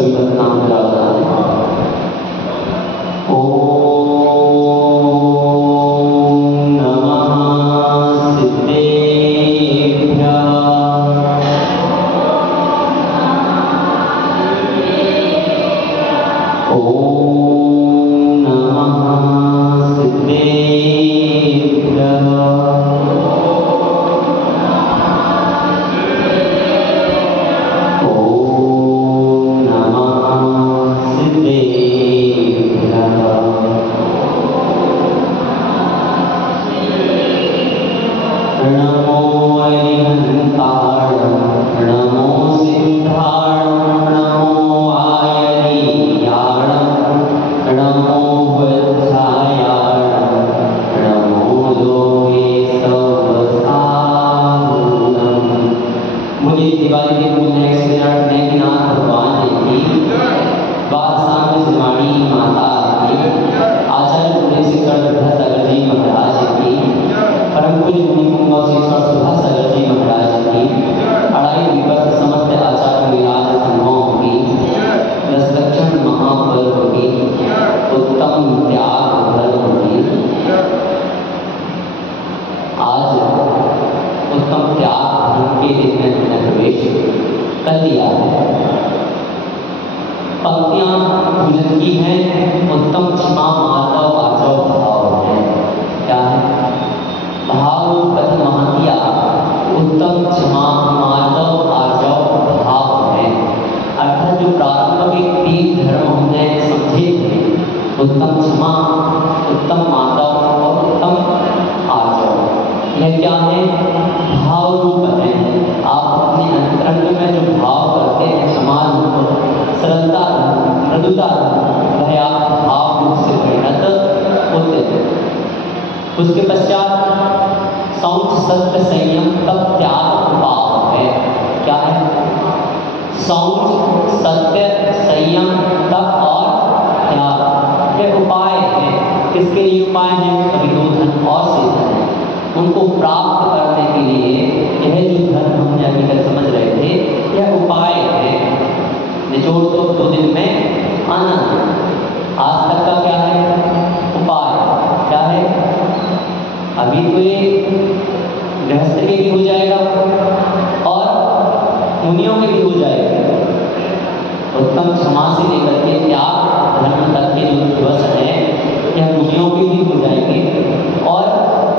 सभी का नाम बराबर उसके पश्चात शौच सत्य संयम तब त्याग उपाय है। क्या है? शौच सत्य संयम तप और त्याग ये उपाय है। किसके लिए उपाय है? अभी दो धन और शेष है, उनको प्राप्त करने के लिए यह जो धर्म हमने अभी तक समझ रहे थे यह उपाय है। निचोड़ तो 2 दिन में आनंद। आज तक का क्या है? उपाय। क्या है? अभी तो ये गृहस्थ के भी हो जाएगा और मुनियों के भी हो जाएगा। उत्तम क्षमा से लेकर के त्याग धर्म तक के जो दिवस हैं यह मुनियों के भी हो जाएंगे और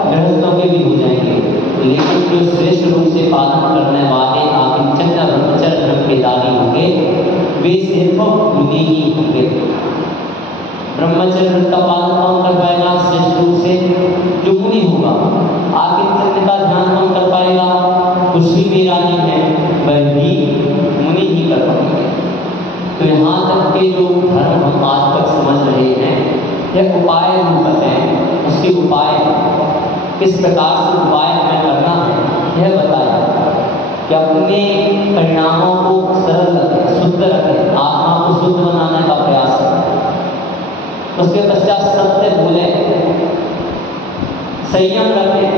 गृहस्थों के भी हो जाएंगे। लेकिन जो श्रेष्ठ रूप से पालन करने वाले आकिंचन ब्रह्मचर्य ब्रह्मचारी होंगे वे सिर्फ मुनि ही होंगे। ब्रह्मचर्य का पालन कौन कर पाएगा? श्रेष्ठ रूप से जो मुनि होगा। आकिंचन का ध्यान कौन कर पाएगा? कुछ भी मेरा नहीं है वह भी मुनि ही कर पाएंगे। तो यहाँ तक के जो धर्म हम आज तक समझ रहे हैं यह उपाय रूप है। उसके उपाय किस प्रकार से उपाय हमें करना है यह बताया कि अपने परिणामों को सरल रखें, शुद्ध रखें, आत्मा को शुद्ध बनाने का प्रयास करें। उसके पश्चात सत्य बोले, संयम रखें,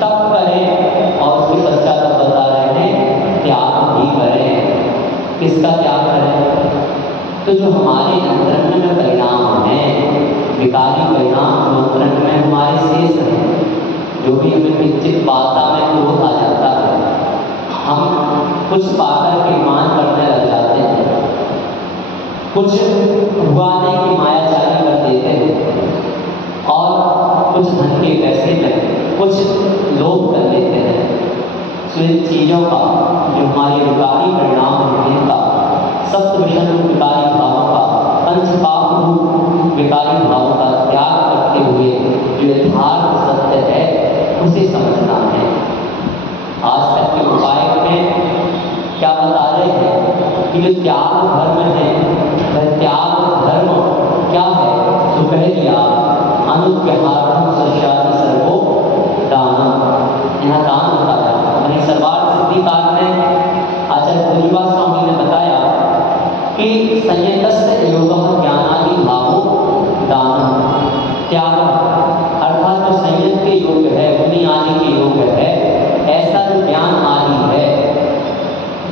तप करें और उसके पश्चात अब बता रहे हैं त्याग भी करें। किसका त्याग करें? तो जो हमारे अंतरंग में परिणाम हैं, विकारी परिणाम जो अंतरंग में हमारे शेष हैं, जो भी हमें किंचित बाता में क्रोध आ जाता है, हम कुछ पाकर के मान करने लग जाते हैं, कुछ भुआने की मायाचारी कर देते हैं और कुछ धन के पैसे में कुछ लोभ कर लेते हैं। तो इन चीज़ों का जो हमारे विकारी परिणाम होने का, सप्त विषम विकारी भावों का, पंच पाप रूप विकारी भावों का त्याग करते हुए जो यथार्थ सत्य है उसे समझना है। आज तक के उपाय में क्या बता रहे हैं कि जो त्याग धर्म है वह त्याग धर्म क्या है? तो कह दिया अनुग्रहार्थम सर्वशास्त्र सर्वो दानम। यहाँ दान बताया। वहीं सर्वार्थ सिद्धिकार ने आचार्य पूर्णिवास स्वामी ने बताया कि संयतस्य योगः ज्ञानादि भावो दानम। त्याग अर्थात जो संयत के योग है, मुनि आदि के योग है, ऐसा जो ज्ञान आदि है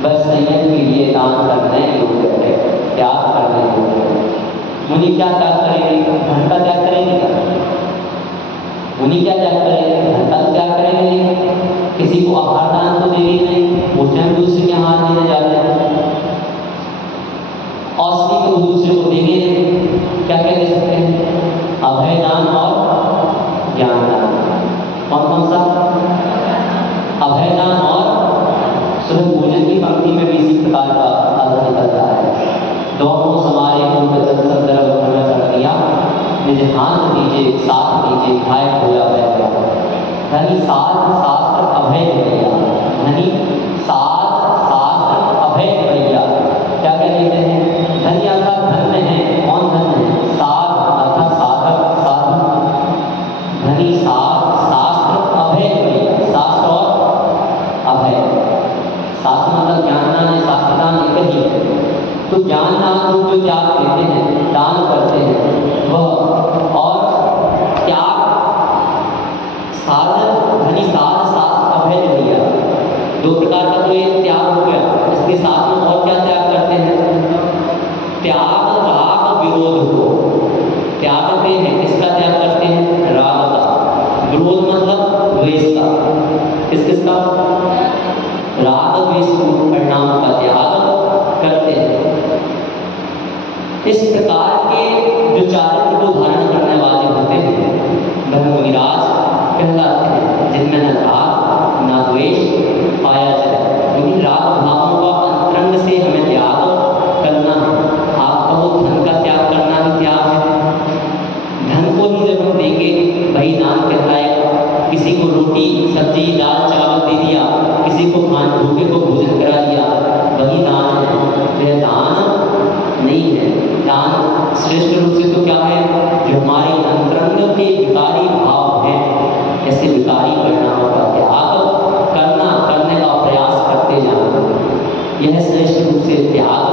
वह संयत के लिए दान करने योग्य है। क्या त्याग करेंगे? धन का त्याग करेंगे क्या? मुनि क्या त्याग करेंगे? धन का त्याग करेंगे। किसी को आहार दान तो देंगे नहीं, वो स्वयं दूसरे के हाथ देने जाते हैं। औषधि को दूसरे को देंगे नहीं। क्या क्या दे सकते हैं? अभय दान और ज्ञान दान। कौन कौन सा? अभय दान और सुबह भोजन की पंक्ति में भी इसी प्रकार का अर्थ निकलता है। दोनों समारे कर दिया, निज हाथ दीजिए साथ दीजिए खाए भोला बैठा। धनी साथ शास्त्र अभय भैया, धनी साथ शास्त्र अभय भैया। क्या क्या कहते हैं? धनी अर्थात धन्य है। कौन धन्य है? साध अर्थात साधक साधु। धनी साथ शास्त्र अभय भैया, शास्त्र और अभय। शास्त्र मतलब ज्ञान दान है, शास्त्र दान एक ही है। तो ज्ञान दान को जो त्याग देते हैं, दान करते हैं वह, और त्याग साधन धनी साध शास्त्र अभय भैया, दो प्रकार का तो ये त्याग हो गया। इसके साथ में और क्या त्याग करते हैं? त्याग राग विरोध को त्यागते हैं। किसका त्याग करते हैं? राग का। विरोध मतलब द्वेष का। किस किसका? राग द्वेष परिणाम का त्याग करते हैं। इस प्रकार के जो चारित्र को धारण करने वाले होते हैं वह मुनिराज कहलाते हैं, जिनमें न राग न द्वेष पाया जाए। क्योंकि राग भावों का अंतरंग से हमें त्याग करना है। आप कहो धन का त्याग करना भी त्याग है। धन को ही जब हम देंगे वही दान कहलाएगा। किसी को रोटी सब्जी दाल चावल दे दिया, किसी को भूखे को भोजन करा दिया, वही दान है। वह दान नहीं है। दान श्रेष्ठ रूप से तो क्या है? जो हमारे अंतरंग के विकारी भाव हैं, ऐसे विकारी परिणामों का त्याग करने का प्रयास करते जाना, यह श्रेष्ठ रूप से त्याग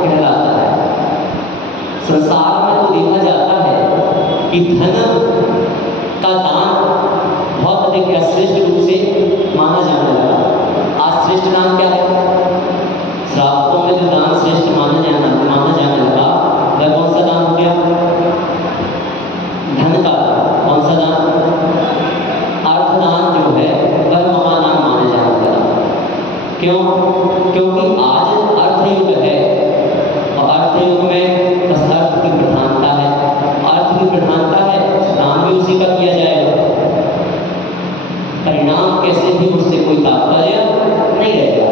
कहलाता है। संसार में तो देखा जाता है कि धन का दान बहुत अधिक श्रेष्ठ रूप से माना जाने लगा। आज श्रेष्ठ दान क्या है? श्रावकों में जो दान श्रेष्ठ माना जाने लगा, वह कौन सा दान हो गया? धन का। कौन सा दान? अर्थदान जो है वह महादान माना जाने लगा। क्यों? क्योंकि आज अर्थयुग है और अर्थयुग में बस अर्थ की प्रधानता है। अर्थ की प्रधानता है, दान भी उसी का किया जाएगा। परिणाम कैसे भी उससे कोई तात्पर्य नहीं रहेगा।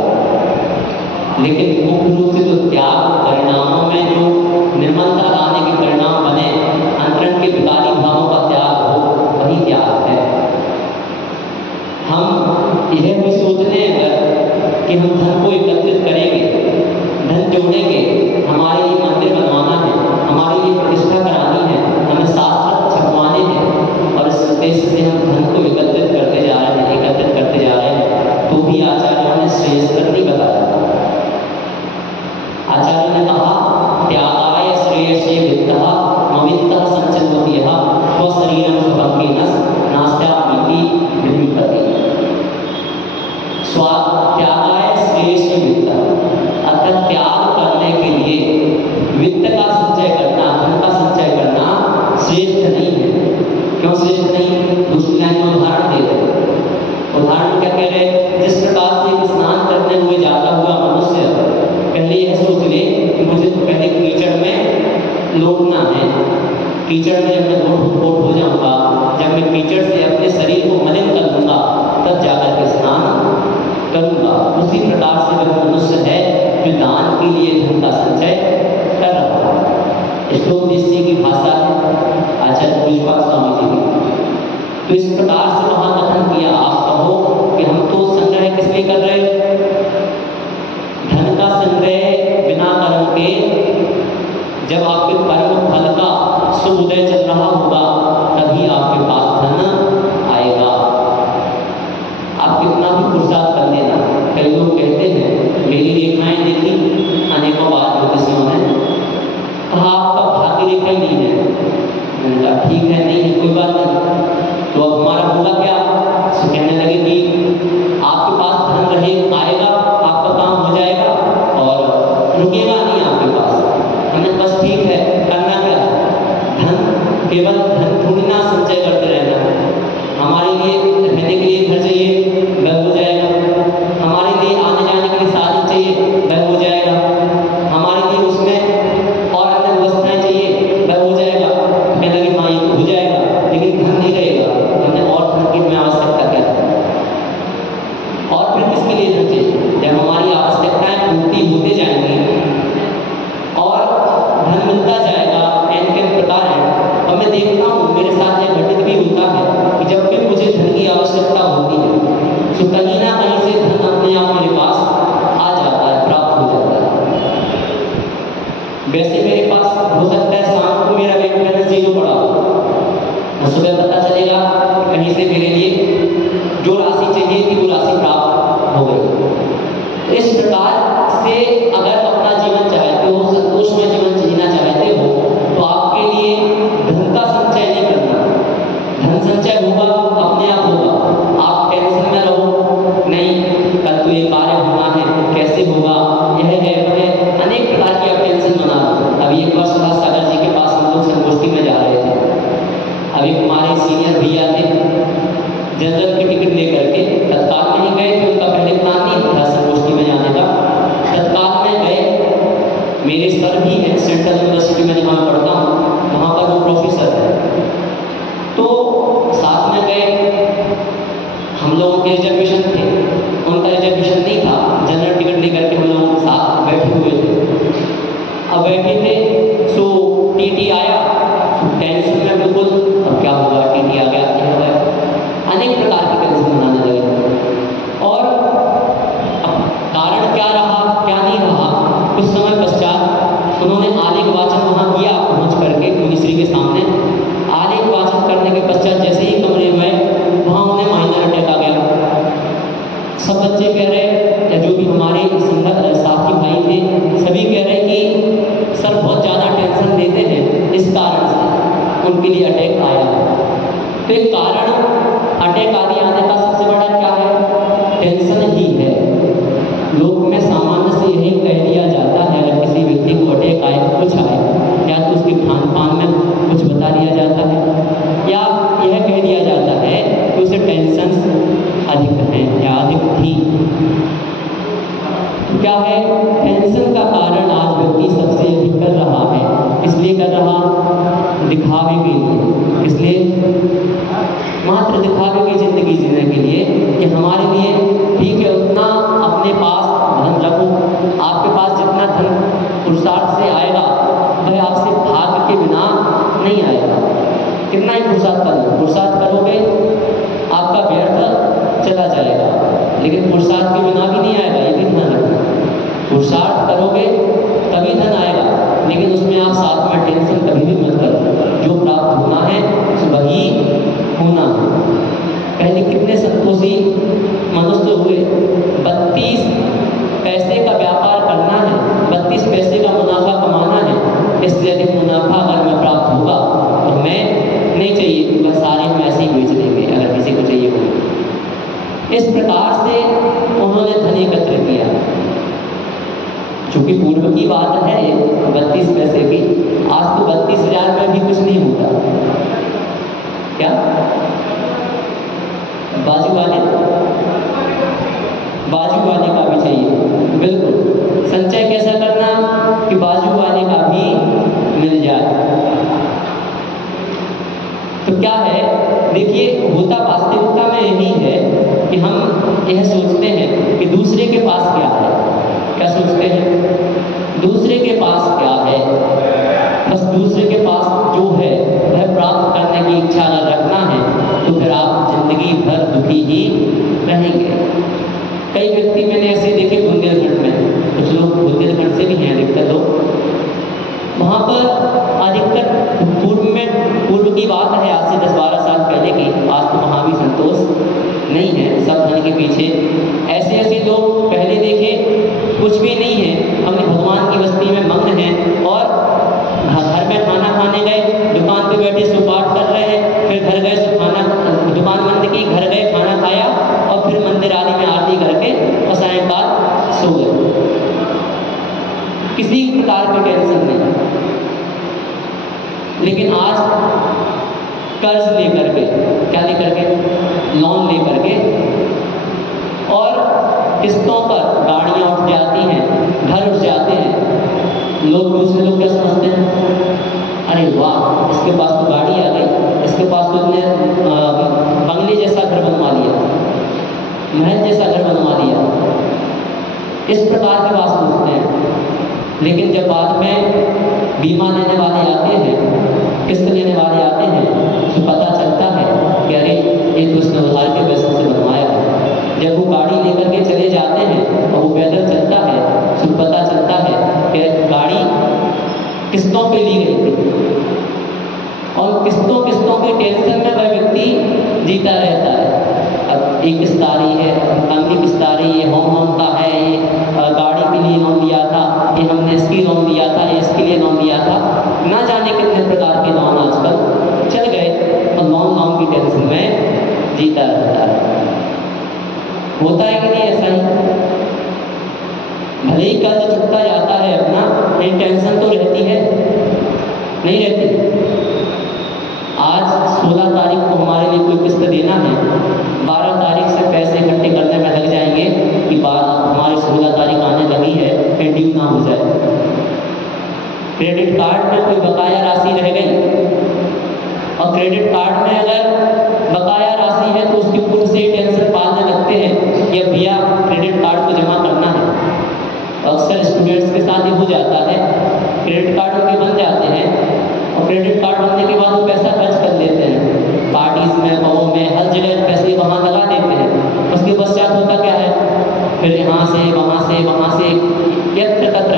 लेकिन मुख्य रूप से जो त्याग परिणामों में जो निर्मलता लाने के परिणाम बने, अंतरंग के विकारी भावों का त्याग हो, वही त्याग है। हम यह भी सोचते हैं कि हम धन को एकत्रित करेंगे, धन जोड़ेंगे, हमारे लिए मंदिर बनवाना है, हमारे लिए प्रतिष्ठा करानी है, हमें शास्त्र छपवाने हैं, और इस उद्देश्य से हम धन को एकत्रित करते जा रहे हैं, तो भी आचार्यों ने श्रेयस्कर नहीं बताया। आचार्य ने कहा त्यागाय श्रेयसे वित्तः मवित्तः संचन्वति स्वशरीरं स्वभक्तिनः नास्त्यामीति विद्युपति। त्यागाय श्रेयसे वित्तः अर्थात त्याग करने के लिए वित्त का संचय करना, धन का संचय करना श्रेष्ठ नहीं है। क्यों श्रेष्ठ नहीं? दूसरी लाइन में उदाहरण दे रहे। उदाहरण क्या कह रहे? जिस प्रकार से स्नान करते हुए जाता हुआ मनुष्य पहले यह सोच ले कि मुझे तो पहले कीचड़ में लौटना है, कीचड़ में जब मैं लोट हो जाऊंगा, जब मैं कीचड़ से अपने शरीर को मलिन कर दूंगा, तब जाकर के स्नान करूंगा। उसी प्रकार से वह मनुष्य है जो दान के लिए धन का संचय कर रहा है। श्लोक निश्चय की भाषा है आचार्य पुष्पक स्वामी जी की। तो इस प्रकार से वहां कथन किया। आप कहो कि हम तो संग्रह किस लिए कर रहे हैं? धन का संग्रह बिना कर्म के, जब आपके कर्म फल का शुभ उदय चल रहा होगा तभी आपके पास धन आएगा। आप कितना भी पुरुषार्थ कर लेना। कई लोग कहते हैं, मेरी रेखाएं देखी अनेकों बार ज्योतिषियों ने कहा आपका भाग्य रेखा ही नहीं है। मैंने कहा ठीक है, नहीं है, कोई बात नहीं। तो अब हमारा होगा क्या? कहने लगे कि आपके पास धन रहे आएगा, आपका काम हो जाएगा और रुकेगा नहीं आपके पास। हमने बस ठीक है, करना क्या? वैसे मेरे पास हो सकता है शाम को मेरा बैंक बैलेंस जीरो पड़ा हो, सुबह पता चलेगा कहीं से मेरे लिए जो राशि चाहिए थी वो राशि प्राप्त हो गई। इस प्रकार से अगर अपना जीवन चाहते हो, संतोषमय जीवन जीना चाहते हो, तो आपके लिए धन का संचय नहीं करना। धन संचय होगा अपने आप होगा। आप टेंशन में रहो, नहीं कल तो ये कार्य होना है, कैसे होगा, यह है वह है, अनेक प्रकार की आप टेंशन बना लो। अभी एक वर्ष था सागर जी के पास हम लोग संगोष्ठी में जा रहे थे। अभी हमारे सीनियर भैया थे, जनरल की टिकट लेकर के तत्काल में ही गए थे, उनका पहले प्लान नहीं था संगोष्ठी में जाने का। तत्काल में गए, मेरे सर भी हैं सेंट्रल यूनिवर्सिटी में जहाँ पढ़ता हूँ, वहाँ पर वो प्रोफेसर है, तो साथ में गए। हम लोगों के रिजर्वेशन थे, उनका रिजर्वेशन नहीं था, जनरल टिकट लेकर के हम लोगों के साथ बैठे हुए थे। अब बैठे थे सो टीटी आया, टेंशन में बिल्कुल, अब क्या होगा, टीटी आ गया, क्या होगा, अनेक प्रकार की टेंशन बनाने लगे। और कारण क्या रहा क्या नहीं रहा, कुछ समय पश्चात उन्होंने आलेख वाचन वहाँ किया, पहुँच करके मुनिश्री के सामने आलेख वाचन करने के पश्चात जैसे ही कमरे में वहाँ उन्हें माइनर अटैक आ गया। सब बच्चे कह रहे, जो भी हमारे साथी भाई थे, सभी कह रहे कि सर बहुत ज़्यादा टेंशन लेते हैं, इस कारण से उनके लिए अटैक आया। तो एक कारण अटैक आदि आने का सबसे बड़ा क्या है, टेंशन ही है। लोग में सामान्य से यही कह दिया जाता है, अगर किसी व्यक्ति को अटैक आए, कुछ आए, या तो उसके खान पान में कुछ बता दिया जाता है, या यह कह दिया जाता है कि उसे टेंशन अधिक है या अधिक थी। तो क्या है, टेंशन का कारण आज व्यक्ति सबसे अधिक कर रहा है। इसलिए कर रहा, दिखावे के लिए, इसलिए मात्र दिखावे की जिंदगी जीने के लिए कि हमारे लिए ठीक है, उतना अपने पास धन रखो। आपके पास जितना धन पुरुषार्थ से आएगा वह आपसे भाग्य के बिना नहीं आएगा। कितना ही पुरुषार्थ करोगे आपका व्यर्थ चला जाएगा, लेकिन पुरुषार्थ के बिना भी नहीं आएगा, ये भी ध्यान रखना। पुरुषार्थ करोगे तभी धन आएगा, लेकिन उसमें आप साथ में टेंशन कभी भी मत करो। जो प्राप्त होना है वही होना है। पहले कितने संतोषी मनुष्य हुए, 32 पैसे का व्यापार करना है, 32 पैसे का मुनाफा कमाना है, इससे अधिक मुनाफा अगर मैं प्राप्त होगा तो मैं नहीं चाहिए, वह सारे हम ऐसे ही बेच देंगे अगर किसी को चाहिए हो। इस प्रकार से उन्होंने धन एकत्र किया। चूंकि पूर्व की बात है 32 पैसे की, आज तो 32,000 में भी कुछ नहीं होता। क्या बाजू वाले का भी चाहिए, बिल्कुल। संचय कैसा करना कि बाजू वाले का भी मिल जाए। तो क्या है, देखिए होता वास्तविकता में यही है कि हम यह सोचते हैं कि दूसरे के पास क्या है। क्या सोचते हैं, दूसरे के पास क्या है, बस दूसरे के पास जो है वह प्राप्त करने की इच्छा अगर रखना है तो फिर आप जिंदगी भर दुखी ही रहेंगे। कई व्यक्ति मैंने ऐसे देखे बुंदेलखंड में, कुछ लोग बुंदेलखंड से भी हैं अधिकतर लोग, वहाँ पर अधिकतर पूर्व की बात है, आज से 10-12 साल पहले की। आज तो वहाँ भी संतोष नहीं है, सब धन के पीछे। ऐसे लोग पहले देखे, कुछ भी नहीं है, हमने भगवान की बस्ती में मग्न हैं, और घर में खाना खाने गए, दुकान पे बैठे सुपाठ कर रहे हैं, फिर घर गए सो खाना, दुकान बंद की, घर गए खाना खाया, और फिर मंदिर आदि में आरती करके और सायंकाल सो गए। किसी प्रकार की टेंशन नहीं। लेकिन आज कर्ज लेकर के, क्या लेकर के, लोन लेकर के, और किस्तों पर गाड़ियां उठ जाती हैं, घर उठ जाते हैं। दूसरे लोग क्या समझते हैं, अरे वाह इसके पास तो गाड़ी आ गई, इसके पास तो इसने बंगले जैसा घर बनवा लिया, महल जैसा घर बनवा लिया। इस प्रकार की बात सोचते हैं। लेकिन जब बाद में बीमा लेने वाले आते हैं, किस्त लेने वाले आते हैं, तो पता चलता है कि अरे ये तो उसने उधार के पैसों से बनवाया है। जब वो गाड़ी लेकर के चले जाते हैं और वो पैदल चलता है, तो पता चलता है कि गाड़ी किस्तों पे ली गई थी और किस्तों के टेंशन में वह व्यक्ति जीता रहता है। अब एक किस्त आ रही है, अगली किस्त आ रही है, होम लोन का है, ये गाड़ी के लिए लोन लिया था, ये हमने इसकी लोन लिया था, ये इसके लिए लोन लिया था, ना जाने कितने प्रकार के लोन आजकल चल गए और लोन की टेंशन में जीता रहता है। होता है कि नहीं ऐसा ही? भले ही कर्ज चुकता जाता है अपना, लेकिन टेंशन तो रहती है, नहीं रहती? आज 16 तारीख को हमारे लिए कोई किस्त देना है, 12 तारीख से पैसे इकट्ठे करने में लग जाएंगे कि हमारी 16 तारीख आने लगी है, फिर ड्यू ना हो जाए। क्रेडिट कार्ड में कोई बकाया राशि रह गई और क्रेडिट कार्ड में अगर बकाया राशि है तो उसकी खुद से ही टेंशन पालने लगते हैं कि भैया क्रेडिट कार्ड को जमा करना है। अक्सर स्टूडेंट्स के साथ ये हो जाता है, क्रेडिट कार्ड उनके बन जाते हैं और क्रेडिट कार्ड बनने के बाद वो पैसा खर्च कर देते हैं, पार्टीज में, गाँव में, हर जगह पैसे वहाँ लगा देते हैं। उसके पश्चात होता क्या है, फिर यहाँ से वहाँ से यत्र तत्र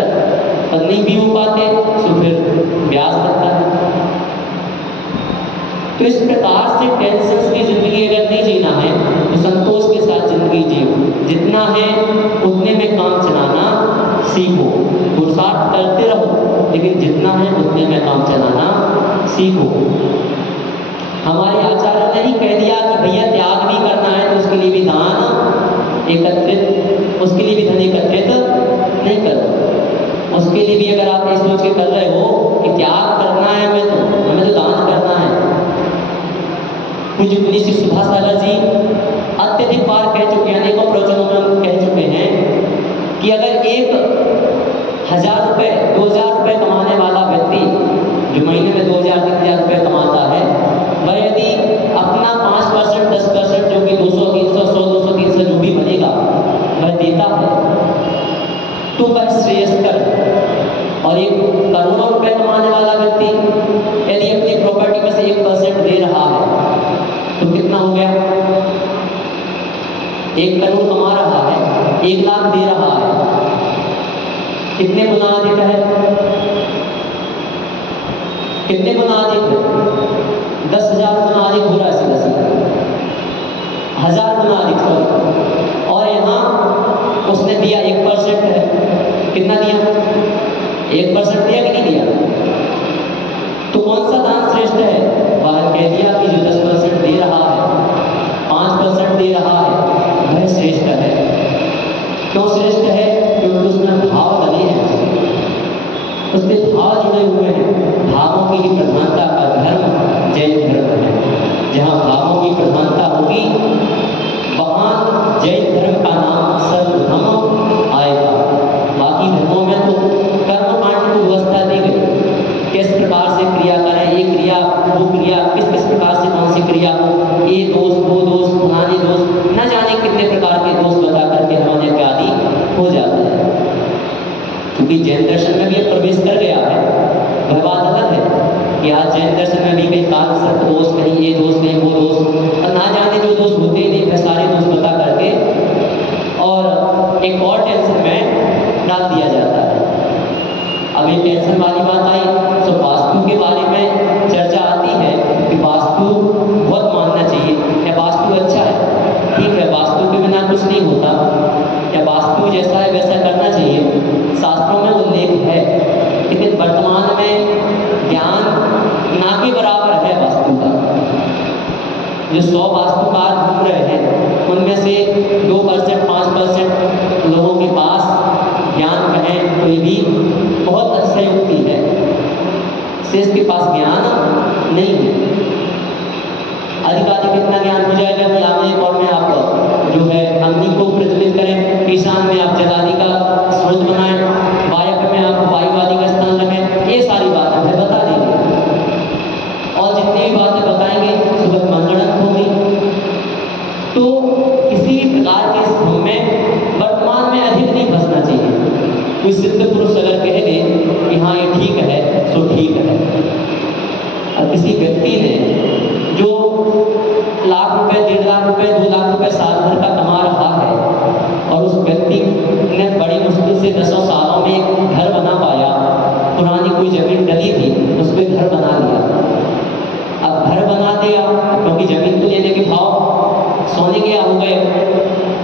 नहीं भी हो पाते तो फिर ब्याज लगता है। तो इस प्रकार से टेंशन की जिंदगी अगर नहीं जीना है तो संतोष के साथ जिंदगी जियो। जितना है उतने में काम चलाना सीखो, पुरुषार्थ करते रहो, लेकिन जितना है उतने में काम चलाना सीखो। हमारे आचार्य ने ही कह दिया कि भैया त्याग भी करना है तो उसके लिए भी दान एकत्रित, उसके लिए भी धन एकत्रित नहीं करो। उसके लिए भी अगर आप ये सोच के कर रहे हो कि त्याग करना है हमें तो दान करना है। पूज्य पुण्य श्री सुभाष सागर जी अत्यधिक बार कह चुके हैं, अनेकों प्रवचनों में कह चुके हैं कि अगर 1000 रुपये 2000 रुपये कमाने वाला व्यक्ति जो महीने में 2000-3000 रुपये कमाता है, वह यदि अपना 5% 10% जो कि 200 300 100 200 300 जो भी बनेगा वह देता है तो वह श्रेयस्कर। और एक करोड़ों रुपए कमाने वाला व्यक्ति यदि अपनी प्रॉपर्टी में से 1% दे रहा है तो कितना हो गया? 1 करोड़ कमा रहा है, 1 लाख दे रहा है, कितने गुना अधिक है? कितने गुना अधिक है? 10,000 गुना अधिक हो रहा है, सीधा 1000 गुना अधिक। सॉरी, और यहाँ उसने दिया 1% है, कितना दिया? 1% दिया कि नहीं दिया? तो कौन सा दान श्रेष्ठ है? बाहर कह दिया कि जो 10% दे रहा है, 5% दे रहा है, वह श्रेष्ठ है। क्यों श्रेष्ठ है? क्योंकि उसमें भाव लगे हैं, उसके भाव जुड़े हुए हैं। भावों की ही प्रधानता का धर्म जैन धर्म है। जहाँ भावों की प्रधानता होगी वहाँ जैन धर्म का नाम सर्वप्रथम आएगा। बाकी धर्मों में तो कर्मकांड को व्यवस्था दी गई, किस प्रकार से क्रिया करें, ये क्रिया वो क्रिया, किस प्रकार से कौन सी क्रिया, ये दोष वो दोष पुराने दोष, न जाने कितने प्रकार के दोष बता करके हमारे व्याधि हो जाते हैं। क्योंकि जैन दर्शन में भी प्रवेश कर गया है, वह बात अलग है कि आज जैन दर्शन में भी कहीं काल सर्प दोष, कहीं ये दोष कहीं वो दोष, और ना जाने जो दोष होते ही नहीं, सारे दोष बता करके और एक और टेंशन में डाल दिया जाता है। अब ये टेंशन वाली बात आई तो वास्तु के बारे में चर्चा आती है कि वास्तु बहुत मानना चाहिए, या वास्तु अच्छा है, ठीक है, वास्तु के बिना कुछ नहीं होता, या वास्तु जैसा है वैसा करना चाहिए, शास्त्रों में उल्लेख है। लेकिन वर्तमान में ज्ञान ना के बराबर है वास्तु का। जो 100 वास्तुकार घूम रहे हैं उनमें से 2% 5% लोगों के पास ज्ञान कहें तो ये भी बहुत अच्छा युक्ति है, शेष के पास ज्ञान नहीं है। अधिकाधिक कितना ज्ञान हो जाएगा कि आप एक और में आप जो है अग्नि को प्रज्वलित करें, ईशान में आप जलादि का स्रोत बनाएं, वायक में आप वायु आदि का स्थान रखें, ये सारी बातें मैं बता देंगे। और जितनी भी बातें बताएंगे सुबह मनगढ़ंत होगी। तो किसी भी प्रकार के इस भ्रम में वर्तमान में अधिक नहीं फंसना चाहिए। कोई सिद्ध पुरुष अगर कह दे कि हाँ ये ठीक है तो ठीक है, और किसी व्यक्ति ने जो लाख रुपए 1.5 लाख रुपए 2 लाख रुपए साल भर का कमा रहा है और उस व्यक्ति ने बड़ी मुश्किल से 10 सालों में एक घर बना पाया, पुरानी कोई कोई जमीन डली थी, उस पर घर बना लिया। अब घर बना दिया क्योंकि जमीन तो लेने के भाव सोने के हो गए।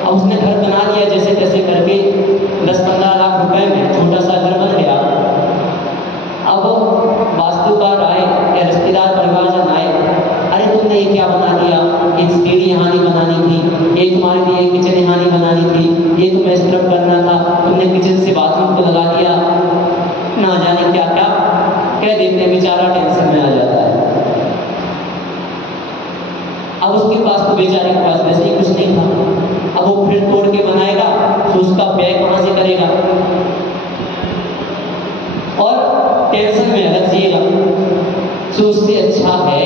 अब उसने घर बना लिया जैसे तैसे करके 10-15 लाख रुपए में छोटा सा घर बन गया। अब वास्तुकार आए या रिश्तेदार परिवारजन आए, अरे तुमने ये क्या बना दिया, एक सीढ़ी यहाँ नहीं बनानी थी, एक तुम्हारे लिए किचन यहाँ नहीं बनानी थी, ये तुम्हें इस तरफ करना था, तुमने किचन से बाथरूम को लगा दिया, ना जाने क्या क्या कह देते, बेचारा टेंशन में आ जाता है। अब उसके पास तो बेचारे के पास वैसे ही कुछ नहीं था, अब वो फिर तोड़ के बनाएगा तो उसका व्यय कहाँ से करेगा और टेंशन में अलग जिएगा। तो उससे अच्छा है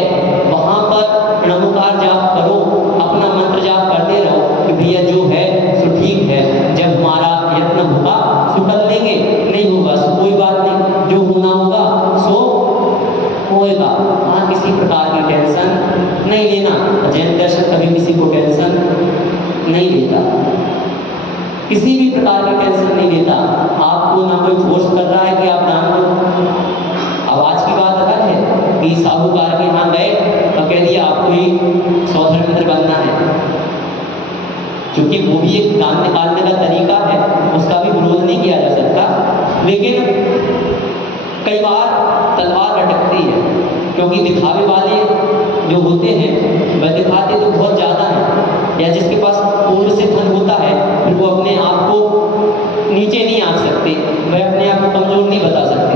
वहां पर नमोकार जाप करो, अपना मंत्र जाप करते रहो कि भैया जो है सो ठीक है, जब हमारा यत्न होगा सो कर लेंगे, नहीं होगा सो कोई बात नहीं, जो होना होगा सो होएगा। हाँ, किसी प्रकार की टेंशन नहीं लेना। जैन दर्शन कभी किसी को टेंशन नहीं देता, किसी भी प्रकार की टेंशन नहीं देता। आपको ना कोई फोर्स कर रहा है कि आप दान दो। अब आज की बात अलग है कि साहूकार के यहाँ गए और कह दिया आपको ही सौधर्मित्र बनना है, क्योंकि वो भी एक दान निकालने का तरीका है, उसका भी विरोध नहीं किया जा सकता। लेकिन कई बार तलवार लटकती है, क्योंकि दिखावे वाले जो होते हैं वह दिखाते तो बहुत ज़्यादा है, या जिसके पास पूर्ण से धन होता है फिर वो अपने आप को नीचे नहीं आंक सकते, वह अपने आप को कमजोर नहीं बता सकते।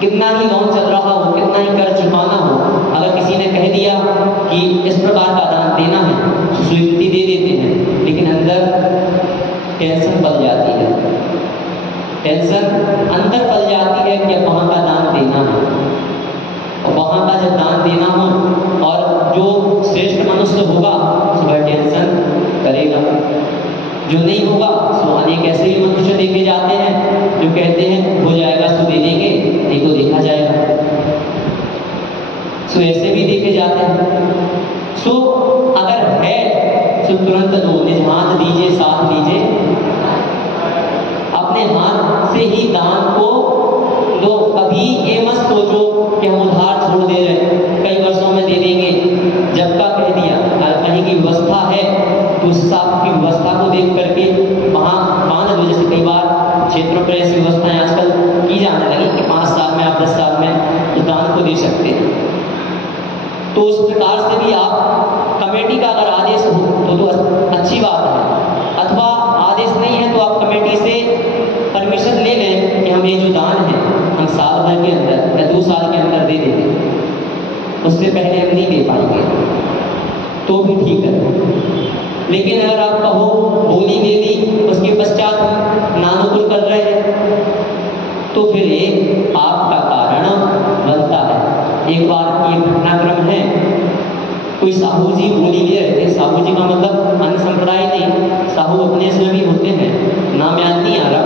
कितना ही लोन चल रहा हो, कितना ही कर्ज चुकाना हो, अगर किसी ने कह दिया कि इस प्रकार का दान देना है तो स्वीकृति दे देते हैं, लेकिन अंदर टेंशन पल जाती है, टेंशन अंदर पल जाती है कि अब वहाँ का दान देना है, और वहाँ का जब दान देना हो और जो श्रेष्ठ मनुष्य होगा तो वह टेंशन करेगा, जो नहीं होगा सो अनेक ऐसे भी मनुष्य देखे जाते हैं जो कहते हैं हो जाएगा सो दे देंगे, नहीं तो देखा जाएगा, सो ऐसे भी देखे जाते हैं। सो अगर है सो तुरंत दो, निज हाथ दीजिए साथ लीजिए, अपने हाथ से ही दान को दो। कभी ये मत सोचो कि हम उधार छोड़ दे रहे हैं, कई वर्षों में दे देंगे, जब का कह दिया कहीं की व्यवस्था है तो उस हिसाब की व्यवस्था को देख करके वहाँ मान लो, जैसे कई बार क्षेत्रों पर ऐसी व्यवस्थाएं आजकल की जाने लगी कि 5 साल में आप 10 साल में उस दान को दे सकते हैं। तो उस प्रकार से भी आप कमेटी का अगर आदेश हो तो अच्छी बात है, अथवा आदेश नहीं है तो आप कमेटी से परमिशन ले लें कि हम ये जो दान है हम साल भर के अंदर या 2 साल के अंदर दे देंगे, उससे पहले हम नहीं दे पाएंगे तो भी ठीक है। लेकिन अगर आप कहो बोली दे दी उसके पश्चात नानुकुल कर रहे हैं तो फिर एक आपका कारण बनता है। एक बार ये घटनाक्रम है, कोई साहू जी बोली ले रहे थे, साहू जी का मतलब अन्य संप्रदाय नहीं, साहू अपने इसमें भी होते हैं, नाम याद नहीं आ रहा।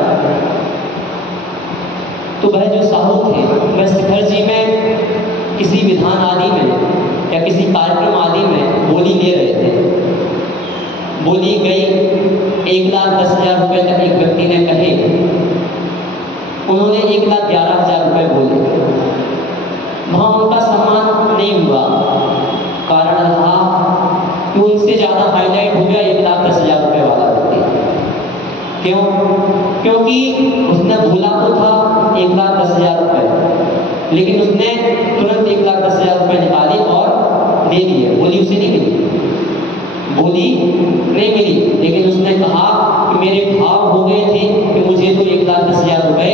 तो वह जो साहू थे वह शिखर जी में किसी विधान आदि में या किसी कार्यक्रम आदि में बोली ले रहे थे। बोली गई 1,10,000 रुपए तक एक व्यक्ति ने कहे, उन्होंने 1,11,000 रुपए बोले, वहां उनका सम्मान नहीं हुआ। कारण था कि उनसे ज्यादा हाईलाइट हो गया 1,10,000 रुपए वाला व्यक्ति। क्यों? क्योंकि उसने बोला तो था 1,10,000 रुपए, लेकिन उसने तुरंत 1,10,000 रुपए निकाले और दे दिए। बोली उसे नहीं मिली, बोली नहीं मिली, लेकिन उसने कहा कि मेरे भाव हो गए थे कि मुझे तो 1,10,000 रुपए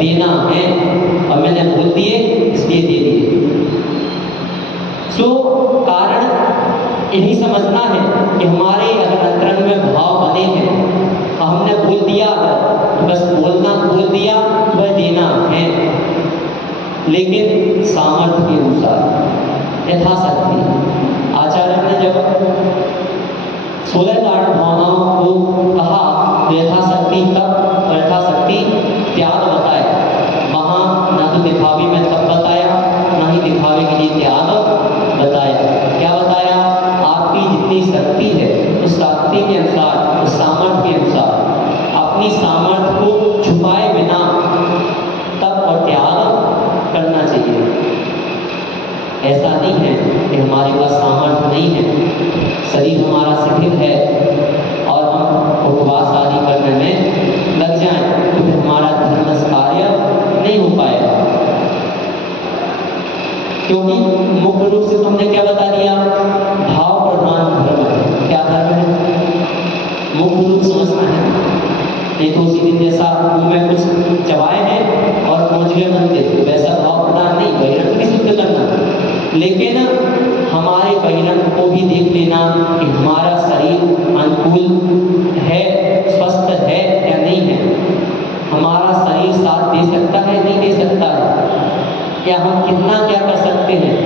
देना है और मैंने बोल दिए इसलिए दे दिए। सो कारण यही समझना है कि हमारे अगर अंतरंग में भाव बने हैं, हमने बोल दिया तो बस बोल दिया वह देना है, लेकिन सामर्थ्य के अनुसार यथाशक्ति। आचार्य ने जब 16 कारण भावनाओं को कहा तो यथाशक्ति तप और यथाशक्ति त्याग बताया। वहाँ ना तो दिखावे में तप बताया, ना ही दिखावे के लिए त्याग बताया। क्या बताया? आपकी जितनी शक्ति है उस शक्ति के अनुसार, उस सामर्थ्य के अनुसार अपनी सामर्थ्य को छुपाए बिना तप और त्याग ऐसा नहीं है कि हमारे पास सामर्थ्य नहीं है, शरीर हमारा शिथिल है और हम उपवास आदि करने में लग जाएं तो फिर हमारा धर्म कार्य नहीं हो पाएगा। क्योंकि मुख्य रूप से तुमने क्या बता दिया, भाव प्रधान धर्म है। क्या धर्म है, मुख्य रूप समझना है, नहीं तो उसी दिन जैसा मुंह में कुछ चबाए हैं और पहुंच गए मंदिर, वैसा भाव प्रधान नहीं, बहिरंग भी शुद्ध करना। लेकिन हमारे बहिरंग को भी देख लेना कि हमारा शरीर अनुकूल है, स्वस्थ है या नहीं है, हमारा शरीर साथ दे सकता है नहीं दे सकता है, क्या हम कितना क्या कर सकते हैं,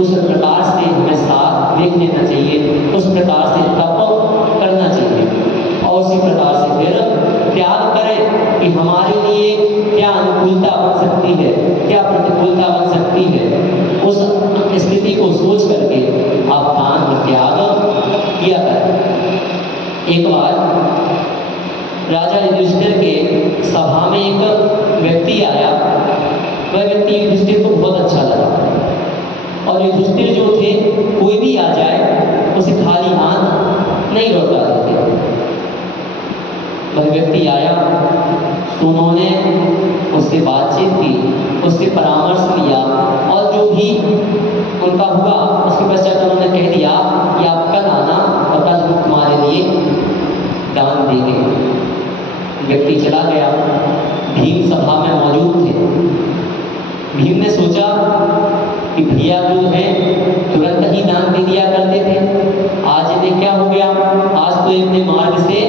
उस प्रकार से हमें साथ देख लेना चाहिए, उस प्रकार से तप करना चाहिए और उसी प्रकार से फिर त्याग करें कि हमारे लिए क्या अनुकूलता बन सकती है, क्या प्रतिकूलता बन सकती है। उस स्थिति को सोच करके आप दान और त्याग किया करें। एक बार राजा युधिष्ठिर के सभा में एक व्यक्ति आया, वह व्यक्ति युधिष्ठिर को बहुत अच्छा लगा और युधिष्ठिर जो थे कोई भी आ जाए उसे खाली हाथ नहीं लौटा देते। वह व्यक्ति आया, उन्होंने उससे बातचीत की, उससे परामर्श लिया और जो भी उनका हुआ उसके पश्चात उन्होंने कह दिया कि आप कल आना और कल हम तुम्हारे लिए दान देंगे। व्यक्ति चला गया, भीम सभा में मौजूद थे। भीम ने सोचा कि भैया जो है तुरंत ही दान दे दिया करते थे, आज इन्हें क्या हो गया, आज तो अपने मार्ग से